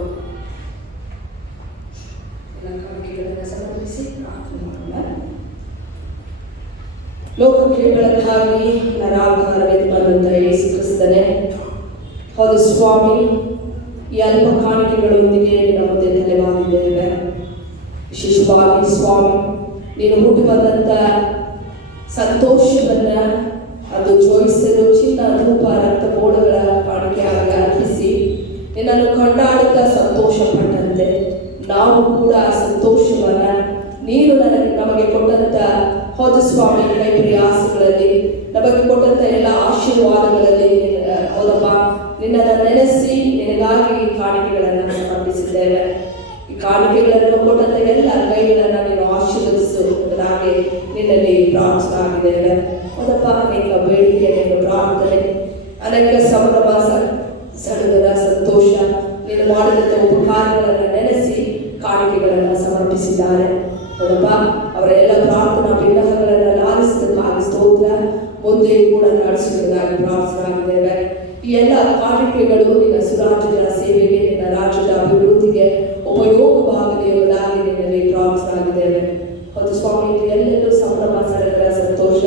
ಎಲ್ಲ ಕಾಣಿಕೆಗಳನ್ನು ಸಮರ್ಪಿಸಿ ಪ್ರಾರ್ಥನೆ ಮಾಡೋಣ. ಲೋಕಕ್ಕೆ ಬೆಳಕಾಗಿ ನರಾಕಾರವೆಂದು ಬಂದಂತಹ ಯೇಸು ಕ್ರಿಸ್ತನೇ, ಹೌದು ಸ್ವಾಮಿ, ಈ ಅಲ್ಪ ಕಾಣಿಕೆಗಳೊಂದಿಗೆ ನಿನ್ನ ಮುಂದೆ ತಲೆಬಾಗಿದ್ದೇವೆ. ವಿಶೇಷವಾಗಿ ಸ್ವಾಮಿ, ನೀನು ಹುಟ್ಟು ಬಂದಂಥ ಸಂತೋಷವನ್ನ ಅದು ಜೋಯಿಸಲು ಚಿನ್ನ ಧೂಪ ರಕ್ತ ಬೋಳಗಳ ಕಾಣಿಕೆಯಾಗಿ ಅರ್ಪಿಸಿ ನಿನ್ನನ್ನು ಕೊಂಡಾಡುತ್ತಾ ಸಂತೋಷ ಪಟ್ಟಂತೆ ನಾವು ಕೂಡ ಆ ಸಂತೋಷವನ್ನ ನೀನು ನಮಗೆ ಕೊಟ್ಟಂತ ಹೌದು ಸ್ವಾಮಿ ಕೈ ಪ್ರಯಾಸಗಳಲ್ಲಿ ನಮಗೆ ಕೊಟ್ಟಂತ ಎಲ್ಲ ಆಶೀರ್ವಾದಗಳಲ್ಲಿ ಹೌದಪ್ಪ ನಿನ್ನನ್ನು ನೆನೆಸಿ ನಿನಗಾಗಿ ಕಾಣಿಕೆಗಳನ್ನು ಸಮರ್ಪಿಸಿದ್ದೇವೆ. ಈ ಕಾಣಿಕೆಗಳನ್ನು ಕೊಟ್ಟಂತ ಎಲ್ಲ ಕೈಗಳನ್ನು ನೀನು ಆಶೀರ್ವದಿಸುವುದಾಗಿ ನಿನ್ನಲ್ಲಿ ಪ್ರಾರ್ಥಿಸಲಾಗಿದ್ದೇವೆ. ಹೌದಪ್ಪ, ಅನೇಕ ಬೇಡಿಕೆ, ಅನೇಕ ಪ್ರಾರ್ಥನೆ, ಅನೇಕ ಸಂಭ್ರಮ, ಸಡಗರ, ಸಂತೋಷ, ನೀನು ಮಾಡಿದಂಥ ಉಪಕಾರಗಳನ್ನು ನೆನೆಸಿ ಕಾಣಿಕೆಗಳನ್ನು ಸಮರ್ಪಿಸಿದ್ದಾರೆ. ಹೌದಪ್ಪ, ಅವರ ಎಲ್ಲ ಪ್ರಾರ್ಥನಾ ವಿಗ್ರಹಗಳನ್ನು ಲಾಲಿಸಿದ್ದಕ್ಕಾಗಿ ಸ್ತೋತ್ರ. ಮುಂದೆಯೂ ಕೂಡ ನಡೆಸುವುದಾಗಿ ಪ್ರಾರ್ಥನೆಯಾಗಿದ್ದೇವೆ. ಈ ಎಲ್ಲ ಕಾಣಿಕೆಗಳು ನಿನ್ನ ಸುರಾಜ್ಯದ ಸೇವೆಗೆ, ನಿನ್ನ ರಾಜ್ಯದ ಅಭಿವೃದ್ಧಿಗೆ ಉಪಯೋಗವಾಗಲಿ ಎಂಬುದಾಗಿ ನಿನ್ನಲ್ಲಿ ಪ್ರಾರ್ಥನೆಯಾಗಿದ್ದೇವೆ. ಹೌದು ಸ್ವಾಮಿ, ಎಲ್ಲೆಲ್ಲೂ ಸಂಭ್ರಮ, ಸಡಗರ, ಸಂತೋಷ,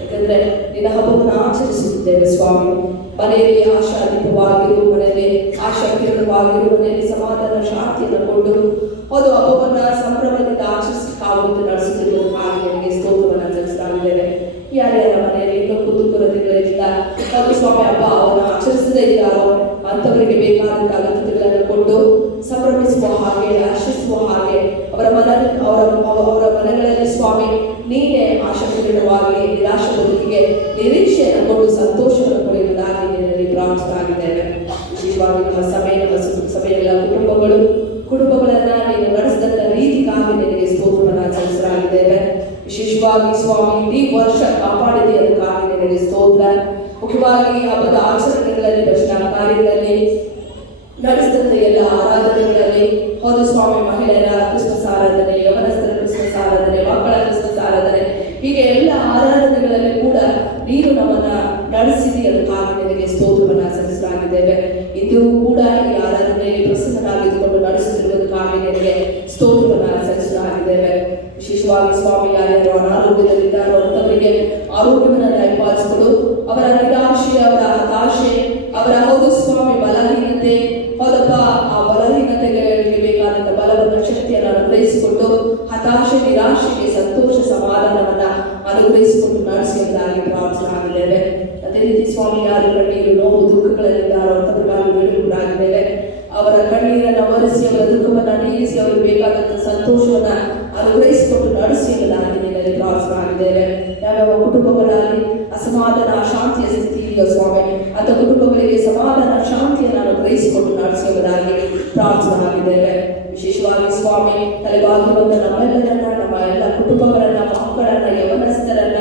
ಯಾಕಂದ್ರೆ ನಿನ್ನ ಹಬ್ಬವನ್ನು ಆಚರಿಸುತ್ತಿದ್ದೇವೆ ಸ್ವಾಮಿ. ಮನೆಯಲ್ಲಿ ಆಶಾದೀಪವಾಗಿರು, ಮನೆಯಲ್ಲಿ ಆಶಾಕಿರಣವಾಗಿರು, ಮನೆಯಲ್ಲಿ ಸಮಾಧಾನ ಶಾಂತಿಯನ್ನು ಕೊಟ್ಟು ಹೌದು ಹಬ್ಬವನ್ನ ಸಂಭ್ರಮದಿಂದ ಆಚರಿಸಲಿಕ್ಕಾಗುವಂತೆ ನಡೆಸುತ್ತಿರುವುದಕ್ಕಾಗಿ ನಿನಗೆ ಸ್ತೋತ್ರವನ್ನು ಸಲ್ಲಿಸಲಾಗಿದ್ದೇವೆ. ಯಾರ್ಯಾರ ಮನೆಯಲ್ಲಿ ಇನ್ನೂ ಕುತೂಹಲಗಳಿಂದ ಹೌದು ಸ್ವಾಮಿ ಹಬ್ಬ ಅವರನ್ನು ಆಚರಿಸದೇ ಇದ್ದಾರೋ ಅಂಥವರಿಗೆ ಬೇಕಾದಂಥ ಅಗತ್ಯತೆಗಳನ್ನು ಕೊಟ್ಟು ಸಂಭ್ರಮಿಸುವ ಹಾಗೆ, ಹರ್ಷಿಸುವ ಹಾಗೆ ಅವರ ಮನೆಗಳಲ್ಲಿ ಸ್ವಾಮಿ ನೀನೇ ಆಶಾಕಿರಣವಾಗಿ ನಿರಾಶ ಬದುಕಿಗೆ ನಿರೀಕ್ಷೆಯನ್ನು ಕೊಟ್ಟು ಸಂತೋಷವನ್ನು ಪಡೆಯುವುದಾಗಿ ನಿನ್ನಲ್ಲಿ ಪ್ರಾರ್ಥನೆಯಾಗಿದ್ದೇವೆ. ವಿಶೇಷವಾಗಿ ನಮ್ಮ ಸಭೆಯ ಕುಟುಂಬಗಳನ್ನ ನೀನು ನಡೆಸಿದಂಥ ರೀತಿಗಾಗಿ ನಿನಗೆ ಸ್ತೋತ್ರವನ್ನು ಸಲ್ಲಿಸಲಾಗಿದ್ದೇವೆ. ವಿಶೇಷವಾಗಿ ಸ್ವಾಮಿ ಇಡೀ ವರ್ಷ ಕಾಪಾಡಿದೆ ಅದಕ್ಕಾಗಿ ನಿನಗೆ ಸ್ತೋತ್ರ. ಮುಖ್ಯವಾಗಿ ಹಬ್ಬದ ಆಚರಣೆಗಳಲ್ಲಿ, ಭಜನಾ ಕಾರ್ಯಗಳಲ್ಲಿ, ನಡೆಸಿದಂಥ ಎಲ್ಲ ಆರಾಧನೆಗಳಲ್ಲಿ ಹೌದು ಸ್ವಾಮಿ ಮಹಿಳೆಯರ ಕ್ರಿಸ್ಮಸ್ ಆರಾಧನೆ, ಯವನಸ್ಥರ ಕ್ರಿಸ್ಮಸ್ ಆರಾಧನೆ, ಮಕ್ಕಳ ಕ್ರಿಸ್ಮಸ್ ಆರಾಧನೆ, ಹೀಗೆ ಎಲ್ಲ ಆರಾಧನೆಗಳಲ್ಲಿ ಕೂಡ ನೀನು ನಮ್ಮನ್ನ ನಡೆಸಿದಿ ಅದಕ್ಕಾಗಿ ನಿನಗೆ ಸ್ತೋತ್ರವನ್ನು ಸಲ್ಲಿಸಲಾಗಿದ್ದೇವೆ. ಇಂದು ಕೂಡ ಈ ಆರಾಧನೆಯಲ್ಲಿ ಪ್ರಸನ್ನನಾಗಿದ್ದುಕೊಂಡು ನಡೆಸುತ್ತಿರುವುದಕ್ಕಾಗಿ ನಿನಗೆ ಸ್ತೋತ್ರವನ್ನು ಸಲ್ಲಿಸಲಾಗಿದ್ದೇವೆ. ವಿಶೇಷವಾಗಿ ಸ್ವಾಮಿ ಯಾರ್ಯಾರು ಅನಾರೋಗ್ಯದಲ್ಲಿದ್ದಾರೋ ಅಂಥವರಿಗೆ ಆರೋಗ್ಯವನ್ನು ದಯಪಾಲಿಸಿಕೊಂಡು ಅವರ ನಿರಾಶೆ, ಅವರ ಹತಾಶೆ, ಅವರ ಹೌದು ಸ್ವಾಮಿ ಬಲಹೀನತೆ, ಹೌದಪ್ಪ ಆ ಬಲಹೀನತೆಗಳಿಗೆ ಬೇಕಾದಂಥ ಬಲವನ್ನು, ಶಕ್ತಿಯನ್ನು ಅನುಗ್ರಹಿಸಿಕೊಂಡು ಹತಾಶೆ, ನಿರಾಶೆಗೆ ಸಂತೋಷ, ಸಮಾಧಾನವನ್ನ ಅನುಗ್ರಹಿಸಿಕೊಂಡು ನಡೆಸುವುದಾಗಿ ಪ್ರಾರ್ಥನೆಯಾಗಿದ್ದೇವೆ. ಅದೇ ರೀತಿ ಸ್ವಾಮಿ ಯಾರು ಕಣ್ಣೀರು, ನೋವು, ದುಃಖಗಳಲ್ಲಿದ್ದಾರೋ ಅಂಥವರಿಗಾಗಿ ಬೇಡುವುದಾಗಿದ್ದೇವೆ. ಅವರ ಕಣ್ಣೀರನ್ನು ಒರೆಸಿ, ಅವರ ದುಃಖವನ್ನು ನೀಗಿಸಿ, ಅವರಿಗೆ ಬೇಕಾದಂಥ ಸಂತೋಷವನ್ನ ಅನುಗ್ರಹಿಸಿಕೊಂಡು ನಡೆಸುವುದಾಗಿ ನಿನ್ನಲ್ಲಿ ಪ್ರಾರ್ಥನೆಯಾಗಿದ್ದೇವೆ. ಯಾವ್ಯಾವ ಕುಟುಂಬಗಳಲ್ಲಿ ಅಸಮಾಧಾನ, ಅಶಾಂತಿಯ ಸ್ಥಿತಿ ಇದೆಯೋ ಸ್ವಾಮಿ ಅಂಥ ಕುಟುಂಬಗಳಿಗೆ ಸಮಾಧಾನ, ಶಾಂತಿಯನ್ನು ಅನುಗ್ರಹಿಸಿಕೊಂಡು ನಡೆಸುವುದಾಗಿ ಪ್ರಾರ್ಥನೆಯಾಗಿದ್ದೇವೆ. ವಿಶೇಷವಾಗಿ ಸ್ವಾಮಿ ತಲೆಬಾಗಿ ಬಂದ ನಮ್ಮೆಲ್ಲರನ್ನ, ನಮ್ಮ ಎಲ್ಲ ಕುಟುಂಬಗಳನ್ನ, ಮಕ್ಕಳನ್ನ, ಯವನಸ್ಥರನ್ನ,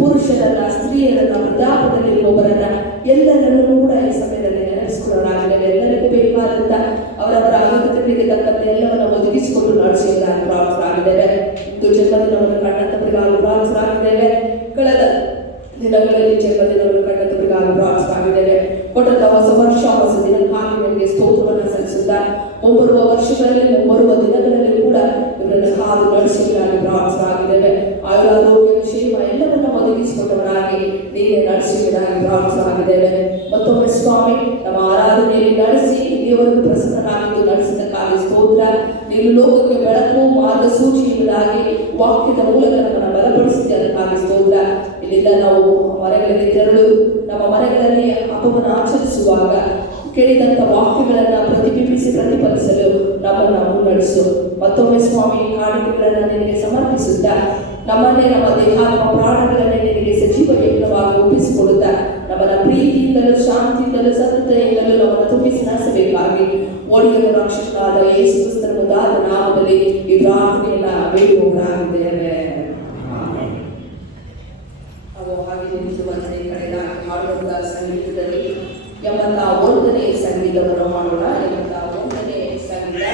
ಪುರುಷರನ್ನ, ಸ್ತ್ರೀಯರನ್ನ, ವೃದ್ಧಾಪದಲ್ಲಿರುವವರನ್ನ ಎಲ್ಲರನ್ನೂ ಕೂಡ ಈ ಸಮಯದಲ್ಲಿ ನೆನಪಿಸಿಕೊಳ್ಳಲಾಗಿದೆ. ಎಲ್ಲರಿಗೂ ಬೇಕಾದಂಥ ಅವರವರ ಅಗತ್ಯತೆಗಳಿಗೆ ತಕ್ಕಂತೆ ಎಲ್ಲವನ್ನ ಒದಗಿಸಿಕೊಂಡು ನಡೆಸುವುದಾಗಿ ಪ್ರಾರ್ಥನೆಯಾಗಿದ್ದೇವೆ. ಇಂದು ಜನ್ಮದಿನವನ್ನು ಕಂಡಂತವರಿಗಾಗಿ ಪ್ರಾರ್ಥನೆಯಾಗಿದ್ದೇವೆ. ಕಳೆದ ದಿನಗಳಲ್ಲಿ ಜನ್ಮದಿನವನ್ನು ಕಂಡಂತವರಿಗಾಗಿ ಪ್ರಾರ್ಥನೆಯಾಗಿದ್ದೇವೆ. ಕೊಟ್ಟಂತ ಹೊಸ ವರ್ಷ, ಹೊಸ ದಿನಕ್ಕಾಗಿ ನಿಮಗೆ ಸ್ತೋತ್ರವನ್ನು ಸಲ್ಲಿಸುತ್ತಾ ಮುಂಬರುವ ವರ್ಷಗಳಲ್ಲಿ, ಮುಂಬರುವ ದಿನಗಳಲ್ಲಿ ಕೂಡ ಇವರನ್ನು ಕಾದು ನಡೆಸುವುದಾಗಿ ಪ್ರಾರ್ಥನೆಯಾಗಿದ್ದೇವೆ. ಆರೋಗ್ಯ, ಕ್ಷೇಮ ಎಲ್ಲವನ್ನ ಒದಗಿಸಿಕೊಟ್ಟವರಾಗಿ ನೀವೇ ನಡೆಸುವುದಾಗಿ ಪ್ರಾರ್ಥನೆಯಾಗಿದ್ದೇವೆ. ಮತ್ತೊಮ್ಮೆ ಸ್ವಾಮಿ ನಮ್ಮ ಆರಾಧನೆಯಲ್ಲಿ ನಡೆಸಿ ಇಲ್ಲಿಯವರೆಗೂ ಪ್ರಸನ್ನನಾಗಿದ್ದು ನಡೆಸಿದ್ದಕ್ಕಾಗಿ ಸ್ತೋತ್ರ. ನೀನು ಲೋಕಕ್ಕೆ ಬೆಳಕು, ಮಾರ್ಗಸೂಚಿ ಎಂಬುದಾಗಿ ವಾಕ್ಯದ ಮೂಲಕ ನಮ್ಮನ್ನು ಬಲಪಡಿಸಿದೆ ಅದಕ್ಕಾಗಿ ಸ್ತೋತ್ರ. ಇಲ್ಲಿಂದ ನಾವು ಮನೆಗಳಲ್ಲಿ ತೆರಳು ನಮ್ಮ ಮನೆಗಳಲ್ಲಿ ಹಬ್ಬವನ್ನು ಆಚರಿಸುವಾಗ ಕೇಳಿದಂಥ ವಾಕ್ಯಗಳನ್ನು ಪ್ರತಿಫಲಿಸಲು ನಮ್ಮನ್ನು ಮುನ್ನಡೆಸು. ಮತ್ತೊಮ್ಮೆ ಸ್ವಾಮಿ ಕಾಣಿಕೆಗಳನ್ನು ನಿನಗೆ ಸಮರ್ಪಿಸುತ್ತಾ ನಮ್ಮನ್ನೇ, ನಮ್ಮ ದೇಹ, ನಮ್ಮ ಪ್ರಾಣಗಳನ್ನೇ ನಿನಗೆ ಸಜೀವ ಯಜ್ಞವಾಗಿ ಒಪ್ಪಿಸಿಕೊಡುತ್ತಾ ನಮ್ಮನ್ನ ಪ್ರೀತಿಯಿಂದಲೂ, ಶಾಂತಿಯಿಂದಲೂ, ಸತತೆಯಿಂದಲೂ ನಮ್ಮನ್ನು ತುಂಬಿಸಿ ನಡೆಸಬೇಕಾಗಿ ಒಡೆಯನ ರಕ್ಷಕನಾದ ಯೇಸು ಕ್ರಿಸ್ತನ ಮುದ್ದಾದ ನಾಮದಲ್ಲಿ ಈ ಪ್ರಾರ್ಥನೆಯನ್ನ ಬೇಡುವವರಾಗಿದ್ದೇವೆ. ಹಾಗೆ ನಿಂತುವಂತೆ ಕಳೆದ ಹಾಡುವಂತಹ ಸಂಗೀತದಲ್ಲಿ 81ನೇ ಸಂಗೀತವನ್ನು ಮಾಡೋಣ. 81ನೇ ಸಂಗೀತ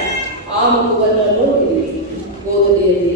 ಆ ಮಗುವನ್ನು ಗೋಧಲಿಯಲ್ಲಿ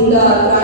ವಿಶ್ವಾಸದಿಂದ